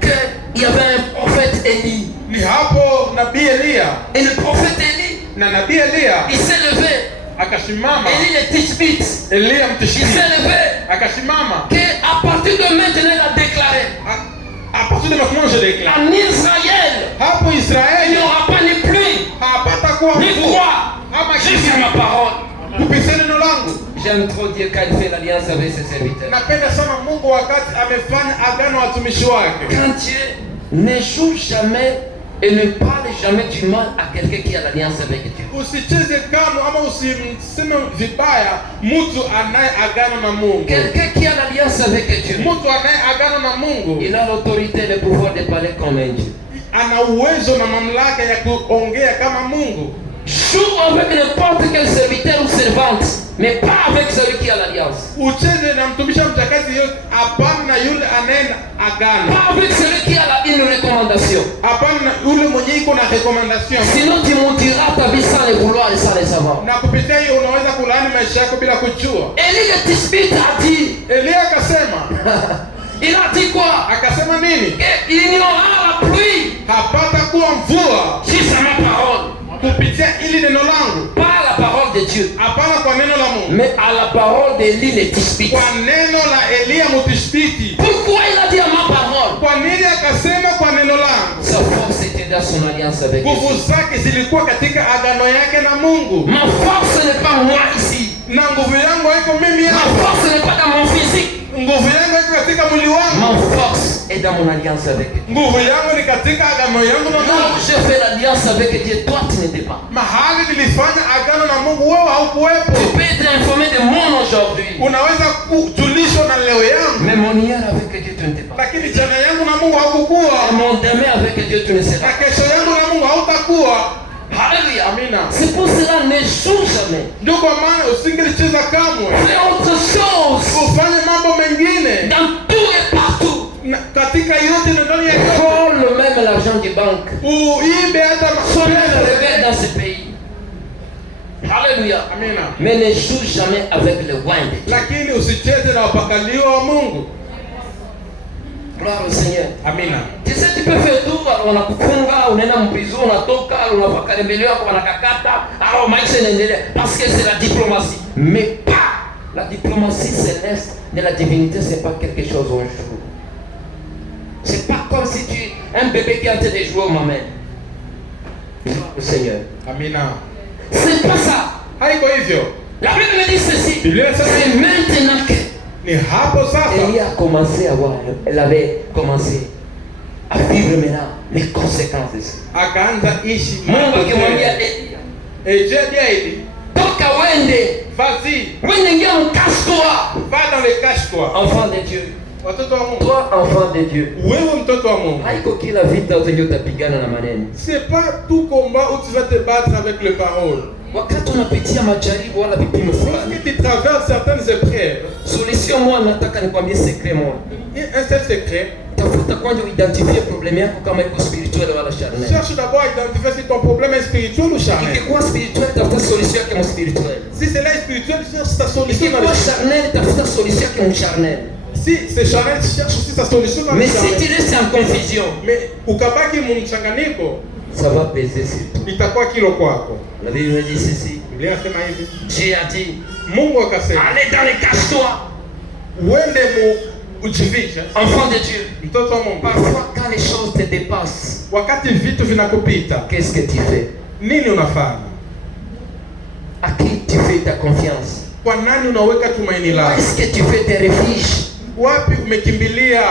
qu'il y avait un prophète Élie. ni hapo nabii Elia Et le prophète Élie, na nabii Elia il s'est levé. akasimama. Élie le Tishbite, Elia il mtishbi s'est levé. akasimama. Qu'à partir de maintenant, il a déclaré À partir de maintenant je déclare, en Israël, hapo il n'y Israeli aura pas ni pluie, hapatakuwa ni mvua froid, ama jusqu'à kitu. ma parole. Kupitia neno langu. J'aime trop Dieu quand il fait l'alliance avec ses serviteurs. Napenda sana Mungu wakati amefanya agano watumishi wake. Quand Dieu ne joue jamais Et ne parle jamais du mal à quelqu'un qui a l'alliance avec Dieu. Usicheze kama ama usimseme vibaya mtu anayeagana na Mungu. Quelqu'un qui a l'alliance avec Dieu, Mtu anayeagana na Mungu, il a l'autorité et le pouvoir de parler comme un Dieu. ana uwezo na mamlaka ya kuongea kama Mungu. Joue avec n'importe quel serviteur ou servante, mais pas avec celui qui a l'alliance. Ucheze na mtumishi mtakazi yote, hapana na yule anayeagana. Pas avec celui qui a une recommandation. Hapana na yule mwenye iko na recommandation. Sinon tu maudiras ta vie sans le vouloir et sans le savoir. Na kupitia hiyo unaweza kulaani maisha yako bila kujua. Élie le Tishbite a dit. Elia akasema. Il a dit quoi? Akasema nini? Il n'y aura la pluie. Hapata kuwa mvua. Juste à ma parole. Kupitia ili neno langu. Pas à la parole de Dieu. Hapana kwa neno la Mungu. Mais à la parole d'Élie le Tishbite. Kwa neno la Elia Mtishbiti. Pourquoi il a dit à ma parole? Kwa nini akasema kwa neno langu? Sa force était dans son alliance avec Dieu. Nguvu zake zilikuwa katika agano yake na Mungu. Ma force n'est pas moi ici. Na nguvu yangu haiko mimi Ma hapa. force n'est pas dans mon physique. Nguvu yangu haiko katika mwili wangu. Ma force est dans mon alliance avec Dieu. Nguvu yangu ni katika agano yangu na Là où Mungu. j'ai fait l'alliance avec Dieu, toi tu n'étais pas. Mahali nilifanya agano na Mungu, wewe haukuwepo. Tu peux être informé de mon aujourd'hui. Unaweza kujulishwa na leo yangu. Mais mon hier avec Dieu tu n'étais pas. Lakini jana yangu na Mungu haukukuwa. Et mon demain avec Dieu tu ne seras Na pas. kesho yangu na Mungu hautakuwa. Alléluia. Amina. C'est pour cela ne joue jamais. Ndio kwa maana usingelicheza kamwe. Fais autre chose. Ufanye mambo mengine. Dans tout et partout. Katika yote na ndani ya yote. Vole même l'argent des banques. Uibe hata Sois même mapesa. rebelle dans ce pays. Alléluia. Amina. Mais ne joue jamais avec le roi de Dieu. Lakini usicheze na wapakaliwa wa Mungu. Gloire au Seigneur. Amina. Tu sais, tu peux faire tout, alors unakufunga, unaenda mbizo, unatoka, unafaka rebelio yako wanakakata, alors maisha inaendelea parce que c'est la diplomatie. Mais pas la diplomatie céleste de la divinité, c'est pas quelque chose où on joue. C'est pas comme si tu un bébé qui est en train de jouer au maman. Gloire au Seigneur. Amina. C'est pas ça. Haiko hivyo. La Bible me dit ceci. Biblia inasema C'est maintenant que ni hapo sasa. Elie a commencé à voir, elle avait commencé à vivre maintenant les conséquences de ça. Akaanza ishi Mungu akimwambia Elia, je Eli, toka wende, vas-y, wende ingia mkashtoa. va dans le cache-toi. Enfant de Dieu. Watoto wa Mungu. Toi enfant de Dieu. Wewe mtoto wa Mungu. Haiko kila vita utenye utapigana na maneno. C'est pas tout combat où tu vas te battre avec les paroles. Wakati unapitia majaribu wala vipimo fulani, Lorsque tu traverses certaines épreuves, solution moja nataka nikwambie secret moja. un seul secret, Tafuta kwanza uidentifie problème yako kama iko spirituel wala charnel. cherche d'abord à identifier si ton problème est spirituel ou charnel. Ikikuwa spirituel tafuta solution yake mu spirituel. Si c'est là spirituel, cherche ta solution dans Ikikuwa le charnel tafuta solution yake mu charnel. Si c'est charnel, cherche aussi sa solution dans le Mais si charnel. tu restes en confusion, Mais ukabaki mchanganyiko, ça va peser sur toi. itakuwa kilo kwako. La Bible me dit ceci. Biblia inasema hivi. Dieu a dit, Mungu akasema, allez dans les cache-toi, uende ujifiche, enfant de Dieu. mtoto wa Mungu. Parfois, quand les choses te dépassent, Wakati vitu vinakupita, qu'est-ce que tu fais? nini unafanya? À qui tu fais ta confiance? Kwa nani unaweka tumaini Où lako? est-ce que tu fais tes refuges? Wapi umekimbilia?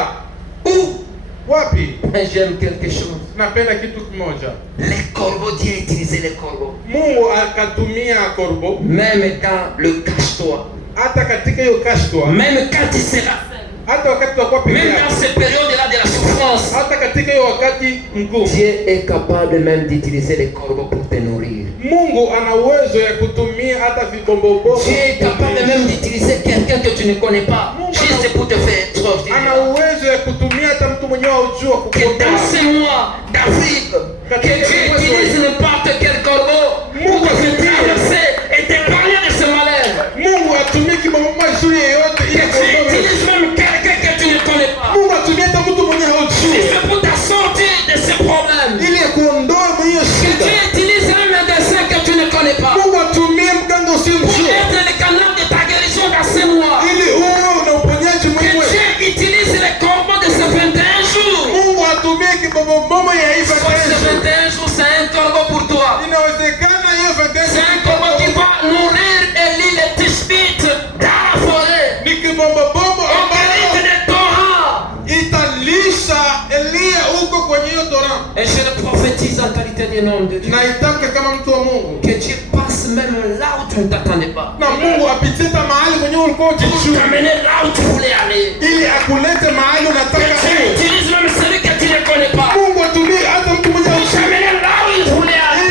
Où? Wapi? Mais j'aime quelque chose. Napenda kitu kimoja. Les corbeaux, Dieu a utilisé les corbeaux. Mungu akatumia korbo Même dans le cache-toi. hata katika hiyo cache-toi, Même quand tu seras seul. hata wakati utakuwa peke Même dans yako, ces périodes-là de la souffrance. hata katika hiyo wakati mgumu, Dieu est capable même d'utiliser les corbeaux pour te nourrir. Mungu ana uwezo ya kutumia hata vibombobobo. Dieu est capable même d'utiliser quelqu'un que tu ne connais pas, juste pour te faire Ana extraordinaire. uwezo ya kutumia hata mtu mwenyewe haujua Que dans kukupa. ces mois d'Afrique, que Dieu utilise n'importe quel corbeau pour te traverser et t'épargner de ce malheur. Mungu atumie kibombobo juu yeyote Que ili Dieu kuondoa. utilise même quelqu'un que tu ne connais pas. Mungu atumie hata mtu mwenyewe Si haujua c'est pour te sortir de ces problèmes. ili kuondoa mwenye Que shida. Dieu utilise un médecin que tu ne connais pas. Mungu atumie mganga Pour usiyemjua être le canal de ta guérison dans ces mois. ili uwe una uponyaji Que mwenyewe. Dieu utilise les corbeaux de ces 21 jours. Mungu atumie kibobobobo ya hii Soit ces 21 jours. 21 jours, c'est un corbeau pour toi. Inawezekana hiyo 21 C'est un corbeau qui va nourrir Élie le Tishbite dans la forêt. ni kibobobobo Au ambayo mérite des torrents. italisha Elia huko kwenye kwenye hiyo Torah. Et je le prophétise en qualité de nom de Dieu. Na itamke kama mtu wa Mungu. Que Dieu passe même là où tu ne t'attendais pas. Na Mungu apitie mahali kwenye ulikuwa Pour t'amener là où tu voulais aller. Ili akulete mahali unataka Dieu utilise même celui que tu ne connais pas. Mungu atumie hata mtu mmoja Pour t'amener là où il voulait aller.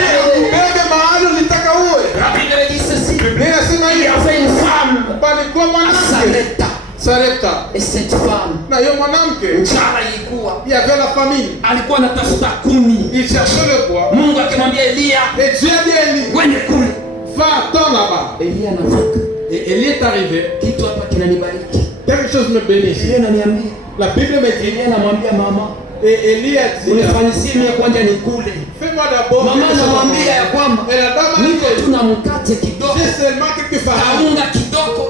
Bebe mahali unataka uwe. La Bible dit ceci. Biblia inasema Il y avait une femme. Palikuwa mwanamke. Sarepta. Et cette femme. Na hiyo mwanamke. Njala ilikuwa. Il y avait la famille. Alikuwa anatafuta kuni. Il cherchait le bois. Mungu akimwambia Elia. Et Dieu a dit à Élie. Wende kule. Va, attends là-bas. Elia anafika. Et Élie est arrivé. Kitu hapa kinanibariki. Quelque chose me bénit. Elia ananiambia. La Bible me dit. Elia anamwambia mama. Et Élie a dit. Unifanyisie mimi kwanza nikule. Fais-moi d'abord. Mama anamwambia ya kwamba niko tu na mkate kidogo. J'ai seulement quelques farines. Kaunga kidogo.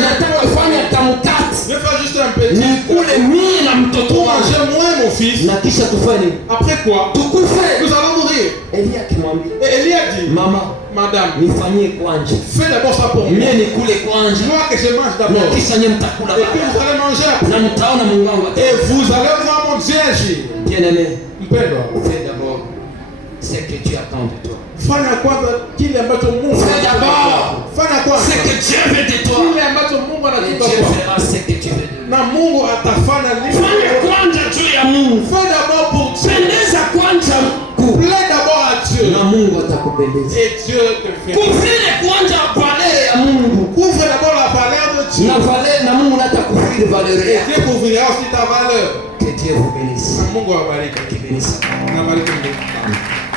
Nataka kufanya tamkate. Je fais juste un petit. Nikule mimi na mtoto wangu. Manger moi mon fils. Na kisha tufanye. Après quoi? Tukufe. Nous allons mourir. Elia akimwambia. Et Élie a dit. Mama, madame, nifanyie kwanza. Fais d'abord ça pour moi. Mimi nikule kwanza. Moi que je mange d'abord. Na kisha nyinyi mtakula baadaye. Et puis vous allez manger après. Na mtaona Mungu wangu. Et vous allez voir mon Dieu agir. Bien-aimé. Mpendwa. Fais d'abord ce que tu attends de toi. Fanya kwanza kile ambacho Mungu. Fais d'abord fanya kwanza ce que Dieu veut de toi. Kile ambacho Mungu anataka. Dieu fera ce que tu veux de lui. Na Mungu atafanya nini? Fanya kwanza juu ya Mungu. Fais d'abord pour Dieu. Pendeza kwanza Mungu. Plaît d'abord à Dieu. Na Mungu atakupendeza. Et Dieu te fait. Kufiri kwanza valeur ya Mungu. Couvre d'abord la valeur de Dieu. Na valeur na Mungu atakufiri valeur Et yako. Dieu couvrira aussi ta valeur. Que Dieu vous bénisse. Na Mungu awabariki. Kibinisa. Na bariki Mungu.